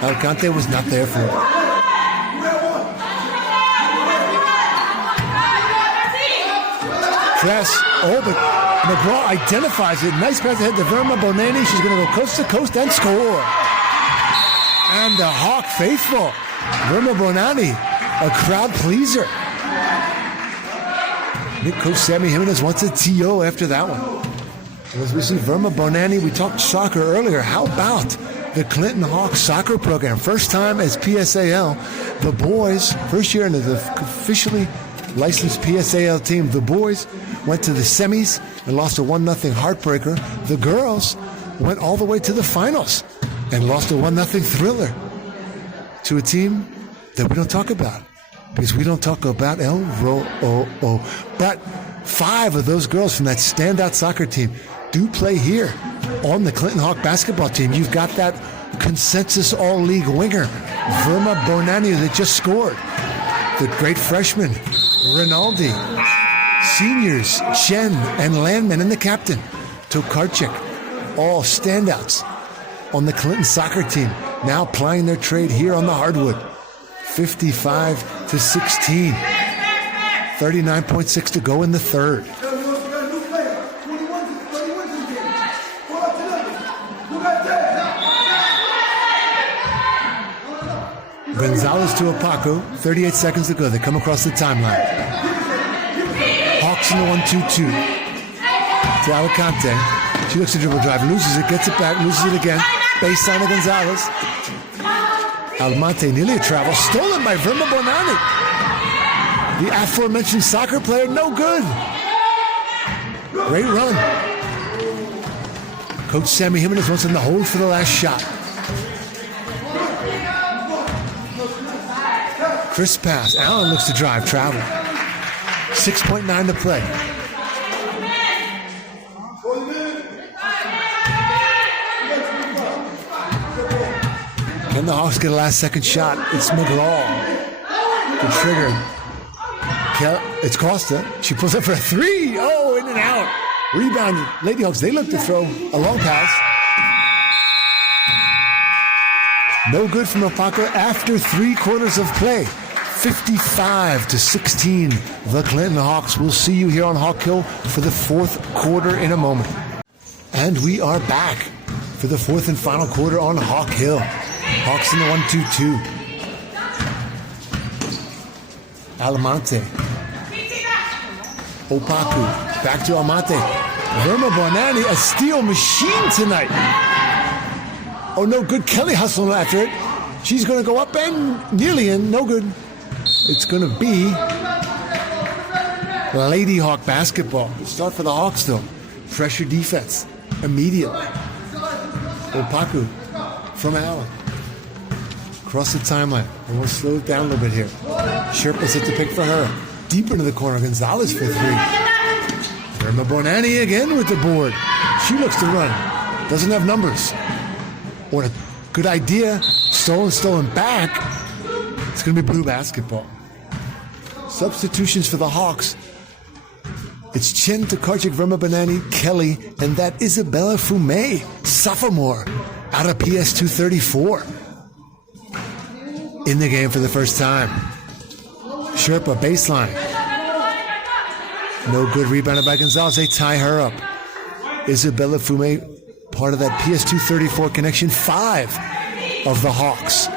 Alcante was not there for it. Press. Oh, but McGraw identifies it. Nice pass ahead to Verma Bonani. She's going to go coast to coast and score. And the Hawk faithful. Verma Bonani, a crowd pleaser. I think Coach Sammy Jimenez wants a TO after that one. As we see Verma Bonani, we talked soccer earlier. How about the Clinton Hawks soccer program? First time as PSAL. The boys, first year in the officially licensed PSAL team. The boys went to the semis and lost a 1-0 heartbreaker. The girls went all the way to the finals and lost a 1-0 thriller to a team that we don't talk about because we don't talk about El Rojo. But 5 of those girls from that standout soccer team do play here on the Clinton Hawk basketball team. You've got that consensus all-league winger, Verma Bonanni, that just scored. The great freshman, Rinaldi. Seniors, Chen and Landman, and the captain, Tokarczyk. All standouts on the Clinton soccer team, now plying their trade here on the hardwood. 55-16. 39.6 to go in the third. Gonzalez to Opaco, 38 seconds to go. They come across the timeline. Hawks in the 1-2-2. To Alicante. She looks to dribble drive, loses it, gets it back, loses it again. Baseline to Gonzalez. Almonte, nearly a travel, stolen by Verma Bonanni. The aforementioned soccer player, no good. Great run. Coach Sammy Jimenez wants him to hold for the last shot. Crisp pass. Allen looks to drive, travel. 6.9 to play. Can the Hawks get a last second shot? It's McGraw. The trigger. It's Costa. She pulls up for a 3. Oh, in and out. Rebound. Lady Hawks, they look to throw a long pass. No good from Opaco after 3 quarters of play. 55-16. The Clinton Hawks. We'll see you here on Hawk Hill for the 4th quarter in a moment. And we are back for the 4th and final quarter on Hawk Hill. Hawks in the 1-2-2. Almonte. Opaco. Back to Almonte. Verma Bonanni, a steal machine tonight. Oh, no good. Kelly hustling after it. She's going to go up and nearly in. No good. It's going to be Lady Hawk basketball. Start for the Hawks, though. Pressure defense immediately. Opaco from Allen. Across the timeline. And we'll slow it down a little bit here. Sherpa's at the pick for her. Deep into the corner. Gonzalez for 3. Verma Bonanni again with the board. She looks to run. Doesn't have numbers. What a good idea. Stolen back. It's going to be blue basketball. Substitutions for the Hawks. It's Chen, Tokarczyk, Verma Bonanni, Kelly, and that Isabella Fumé, sophomore, out of PS 234. In the game for the first time. Sherpa, baseline. No good, rebounded by Gonzalez. They tie her up. Isabella Fumé, part of that PS 234 connection. 5 of the Hawks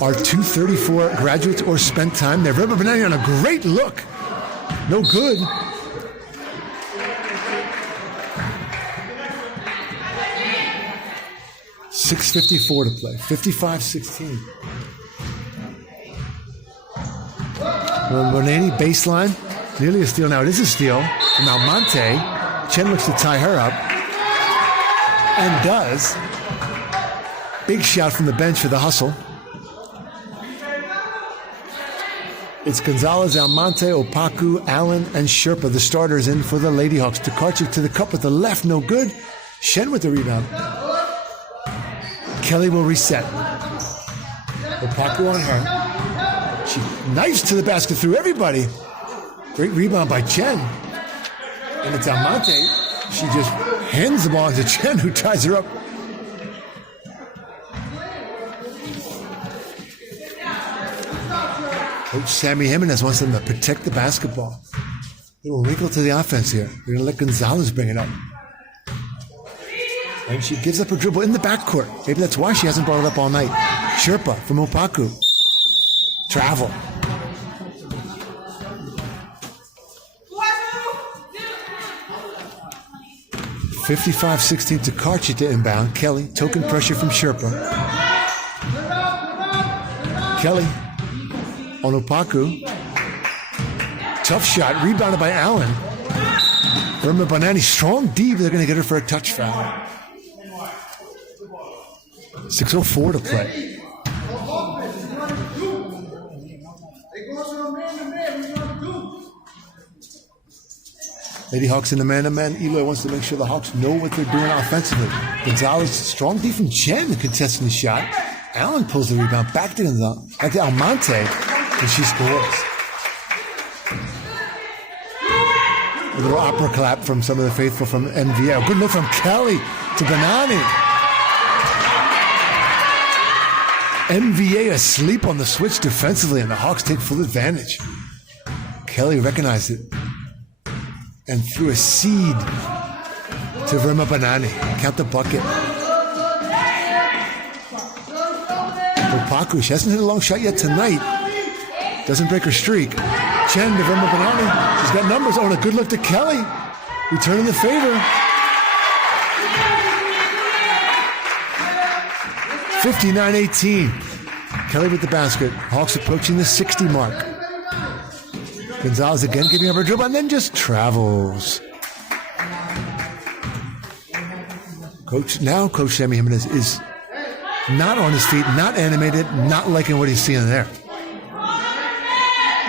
are 234 graduates or spent time there. Verma Bonanni on a great look. No good. .654 to play. 55-16. Bonanni, baseline. Nearly a steal. Now it is a steal from Almonte. Chen looks to tie her up. And does. Big shout from the bench for the hustle. It's Gonzalez, Almonte, Opaco, Allen, and Sherpa, the starters in for the Lady Hawks. Tokarczyk to the cup with the left, no good. Shen with the rebound. Kelly will reset. Opaco on her. She knifes to the basket through everybody. Great rebound by Chen. And it's Almonte. She just hands the ball to Chen, who ties her up. Coach Sammy Jimenez wants them to protect the basketball. Little wrinkle to the offense here. They're going to let Gonzalez bring it up. And she gives up her dribble in the backcourt. Maybe that's why she hasn't brought it up all night. Sherpa from Opaco. Travel. .55-16 to Tokarczyk to inbound. Kelly, token pressure from Sherpa. Kelly on Opaco. Tough shot, rebounded by Allen. Verma Bonanni, strong deep. They're going to get her for a touch foul. 6:04 to play. Lady Hawks in the man-to-man. Eloy wants to make sure the Hawks know what they're doing offensively. Gonzalez, strong D from Chen, contesting the shot. Allen pulls the rebound back to Gonzalez, back to Almonte, and she scores. A little opera clap from some of the faithful from MVA. A good look from Kelly to Bonanni. MVA asleep on the switch defensively, and the Hawks take full advantage. Kelly recognized it and threw a seed to Verma Bonanni. Count the bucket. Opaku, she hasn't hit a long shot yet tonight. Doesn't break her streak. Chen to Verma Bonanni. She's got numbers. Oh, and a good look to Kelly. Returning the favor. 59-18. Kelly with the basket. Hawks approaching the 60 mark. Gonzalez again giving up her dribble and then just travels. Coach Sammy Jimenez is not on his feet, not animated, not liking what he's seeing there.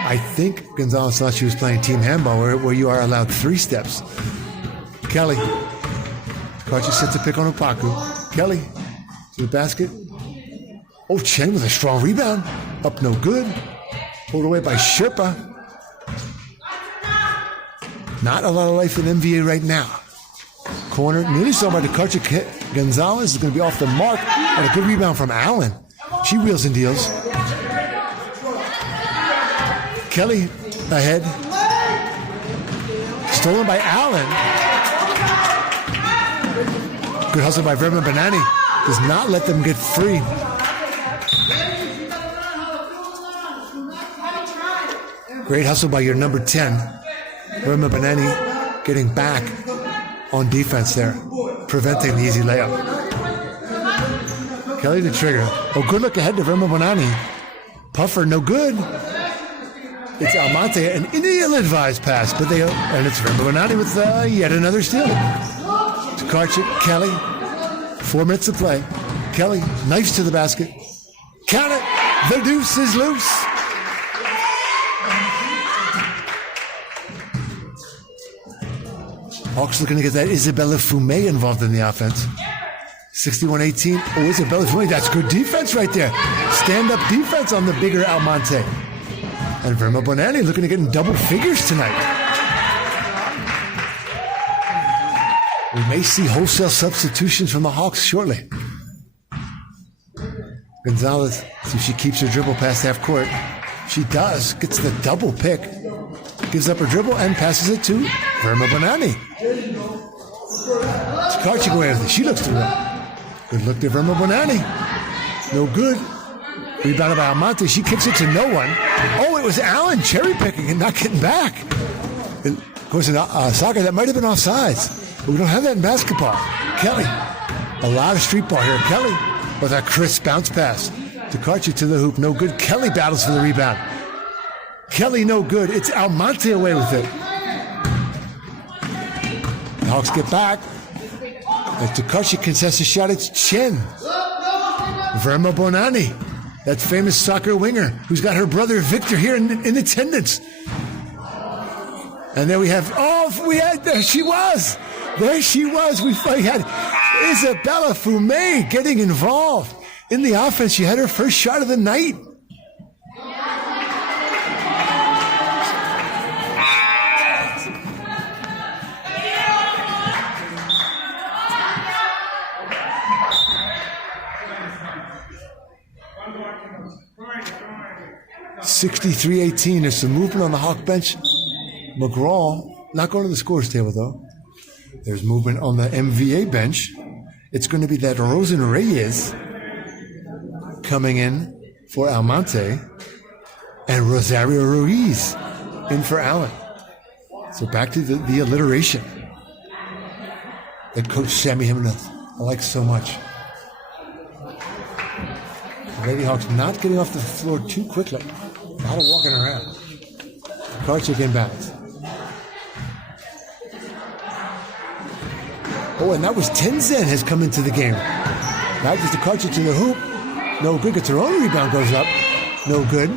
I think Gonzalez thought she was playing team handball where you are allowed 3 steps. Kelly. Tokarczyk sets a pick on Opaku. Kelly to the basket. Oh, Chen with a strong rebound. Up no good. Pulled away by Sherpa. Not a lot of life in MVA right now. Corner, nearly saw by Tokarczyk. Gonzalez is going to be off the mark. And a good rebound from Allen. She wheels and deals. Kelly ahead. Stolen by Allen. Good hustle by Verma Bonanni. Does not let them get free. Great hustle by your number 10. Verma Bonanni getting back on defense there, preventing the easy layup. Kelly the trigger. Oh, good look ahead to Verma Bonanni. Puffer, no good. It's Almonte, an ill-advised pass, and it's Verma Bonanni with yet another steal. Tokarczyk, Kelly, 4 minutes to play. Kelly, knifes to the basket. Count it. The deuce is loose. Hawks looking to get that Isabella Fumé involved in the offense. 61-18. Oh, Isabella Fumé, that's good defense right there. Stand-up defense on the bigger Almonte. And Verma Bonanni looking to get in double figures tonight. We may see wholesale substitutions from the Hawks shortly. Gonzalez, see if she keeps her dribble past half court. She does. Gets the double pick. Gives up her dribble and passes it to Verma Bonanni. Tokarczyk away with it. She looks through it. Good look to Verma Bonanni. No good. Rebounded by Almonte. She kicks it to no one. Oh, it was Allen cherry picking and not getting back. And of course, in soccer, that might have been offsides. But we don't have that in basketball. Kelly. A lot of street ball here. Kelly with a crisp bounce pass. Tokarczyk to the hoop. No good. Kelly battles for the rebound. Kelly no good. It's Almonte away with it. The Hawks get back. As Tokarczyk contests the shot, it's Chen. Verma Bonanni, that famous soccer winger who's got her brother Victor here in attendance. And then there she was. There she was. We had Isabella Fumé getting involved in the offense. She had her first shot of the night. $63-18. There's some movement on the Hawk bench. McGraw, not going to the scores table though. There's movement on the MVA bench. It's going to be that Rosen Reyes coming in for Almonte and Rosario Ruiz in for Allen. So back to the alliteration that Coach Sammy Jimenez likes so much. The Lady Hawks not getting off the floor too quickly. A lot of walking around. Tokarczyk inbounds. Oh, and that was Tenzin has come into the game. Back to Tokarczyk to the hoop. No good. Gets her own rebound, goes up. No good.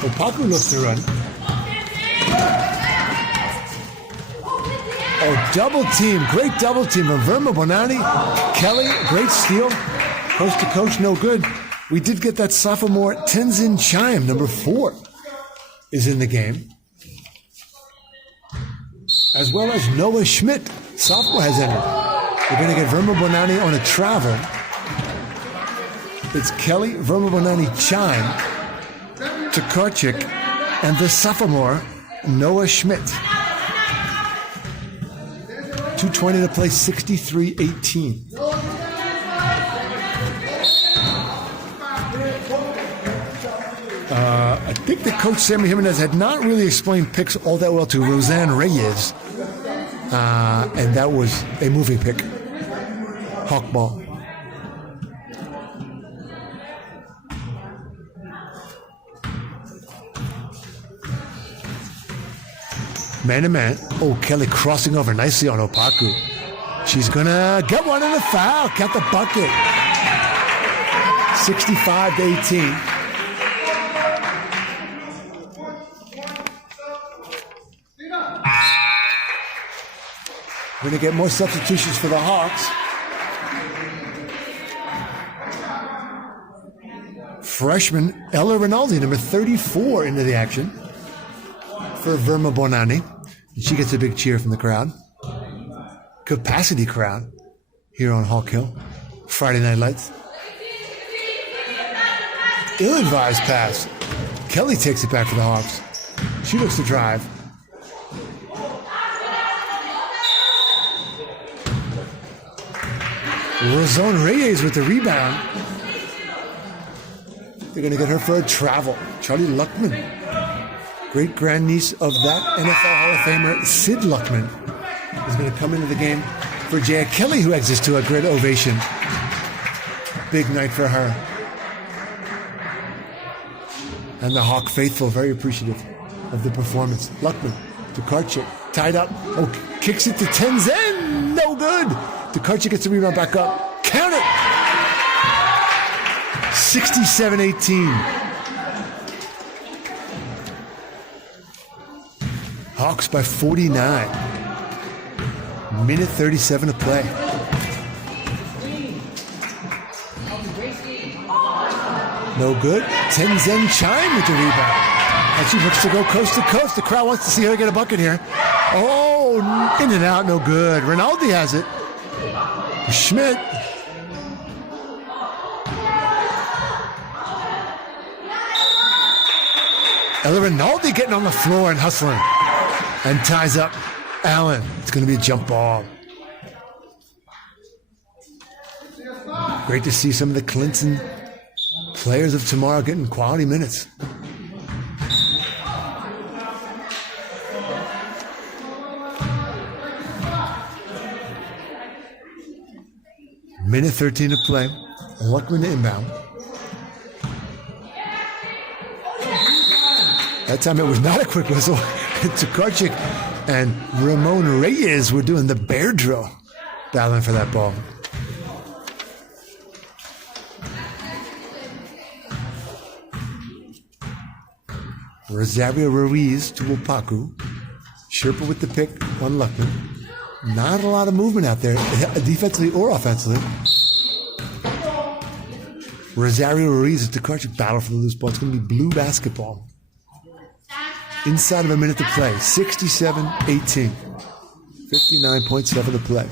Opaku looks to run. Oh, double team. Great double team from Verma Bonani. Kelly, great steal. Coast to coast, no good. We did get that sophomore Tenzin Chime, number 4, is in the game. As well as Noah Schmidt, sophomore, has entered. We're going to get Verma Bonani on a travel. It's Kelly, Verma Bonani, Chime, Tokarczyk, and the sophomore, Noah Schmidt. 2:20 to play, 63-18. I think the coach, Sammy Jimenez, had not really explained picks all that well to Roseanne Reyes. And that was a moving pick. Hawk ball. Man to man. Oh, Kelly crossing over nicely on Opaku. She's going to get one in the foul. Count the bucket. 65-18. We're going to get more substitutions for the Hawks. Freshman Ella Rinaldi, number 34, into the action for Verma Bonani. She gets a big cheer from the crowd. Capacity crowd here on Hawk Hill. Friday Night Lights. Ill-advised pass. Kelly takes it back for the Hawks. She looks to drive. Roseanne Reyes with the rebound. They're going to get her for a travel. Charlie Luckman, great grandniece of that NFL Hall of Famer Sid Luckman, is going to come into the game for Jaya Kelly, who exits to a great ovation. Big night for her. And the Hawk faithful, very appreciative of the performance. Luckman, Tokarczyk, tied up. Oh, kicks it to Tenzin. No good. Tokarczyk gets the rebound back up. Count it. 67-18. Hawks by 49. Minute 37 to play. No good. Tenzin Chime with the rebound. And she looks to go coast to coast. The crowd wants to see her get a bucket here. Oh, in and out, no good. Rinaldi has it. Schmidt. Ella Rinaldi getting on the floor and hustling. And ties up Allen. It's going to be a jump ball. Great to see some of the Clinton players of tomorrow getting quality minutes. Minute 13 to play. Luckman to inbound. That time it was not a quick whistle. Tokarczyk and Ramon Reyes were doing the bear drill, battling for that ball. Rosario Ruiz to Opaku. Sherpa with the pick on Luckman. Not a lot of movement out there, defensively or offensively. Rosario Ruiz and Tokarczyk battle for the loose ball. It's going to be blue basketball. Inside of a minute to play. 67-18. 59.7 to play.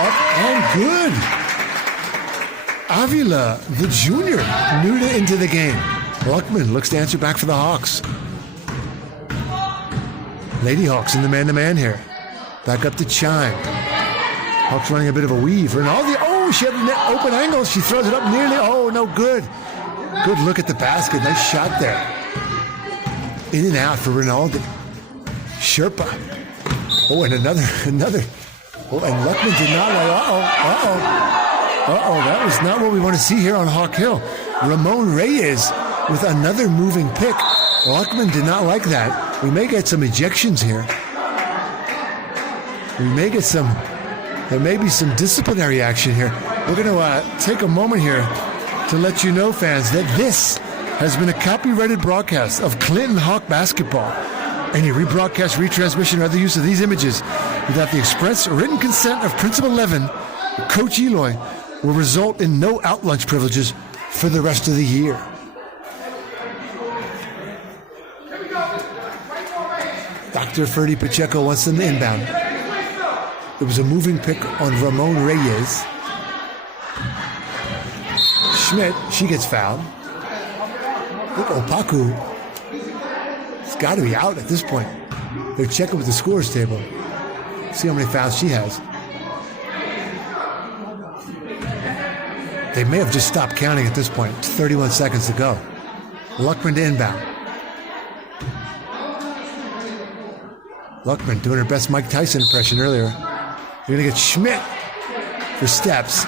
Up and good. Avila, the junior, new into the game. Luckman looks to answer back for the Hawks. Lady Hawks in the man-to-man here. Back up to Chime. Hawks running a bit of a weave. Rinaldi, oh, she had an open angle. She throws it up nearly. Oh, no good. Good look at the basket. Nice shot there. In and out for Rinaldi. Sherpa. Oh, and another. Oh, and Luckman did not like, That was not what we want to see here on Hawk Hill. Ramon Reyes with another moving pick. Luckman did not like that. We may get some ejections here. There may be some disciplinary action here. We're going to take a moment here to let you know, fans, that this has been a copyrighted broadcast of Clinton Hawk basketball. Any rebroadcast, retransmission, or other use of these images without the express written consent of Principal Levin, Coach Eloy, will result in no out-lunch privileges for the rest of the year. Dr. Ferdy Pacheco wants them to inbound. There was a moving pick on Ramon Reyes. Schmidt, she gets fouled. Look, Opaku. It's got to be out at this point. They're checking with the scores table. See how many fouls she has. They may have just stopped counting at this point. It's 31 seconds to go. Luckman to inbound. Luckman doing her best Mike Tyson impression earlier. You're going to get Schmidt for steps.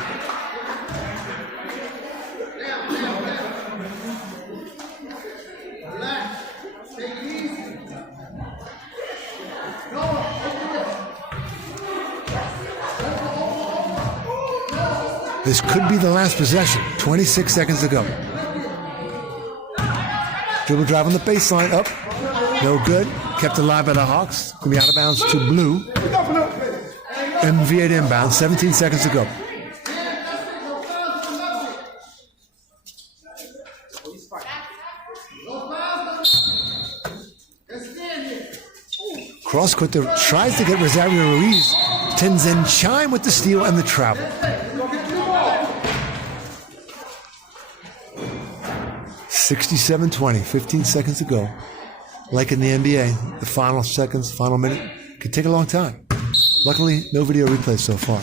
This could be the last possession. 26 seconds to go. Dribble drive on the baseline. Up. No good. Kept alive by the Hawks. Going to be out of bounds to blue. MVA to inbound. 17 seconds to go. Cross court tries to get Rosario Ruiz. Tenzin Chime with the steal and the travel. 67-20, 15 seconds to go. Like in the NBA, the final seconds, final minute, could take a long time. Luckily, no video replay so far.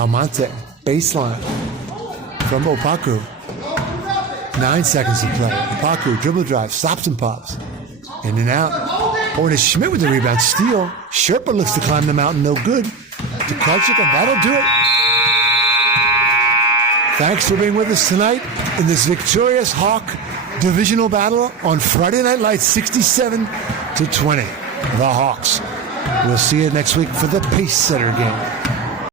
Almonte, baseline from Opaku. 9 seconds to play. Opaku, dribble drive, stops and pops. In and out. Oh, and it's Schmidt with the rebound. Steal. Sherpa looks to climb the mountain, no good. Tokarczyk, and that'll do it. Thanks for being with us tonight in this victorious Hawk divisional battle on Friday Night Lights, 67-20. The Hawks. We'll see you next week for the Pace Setter game.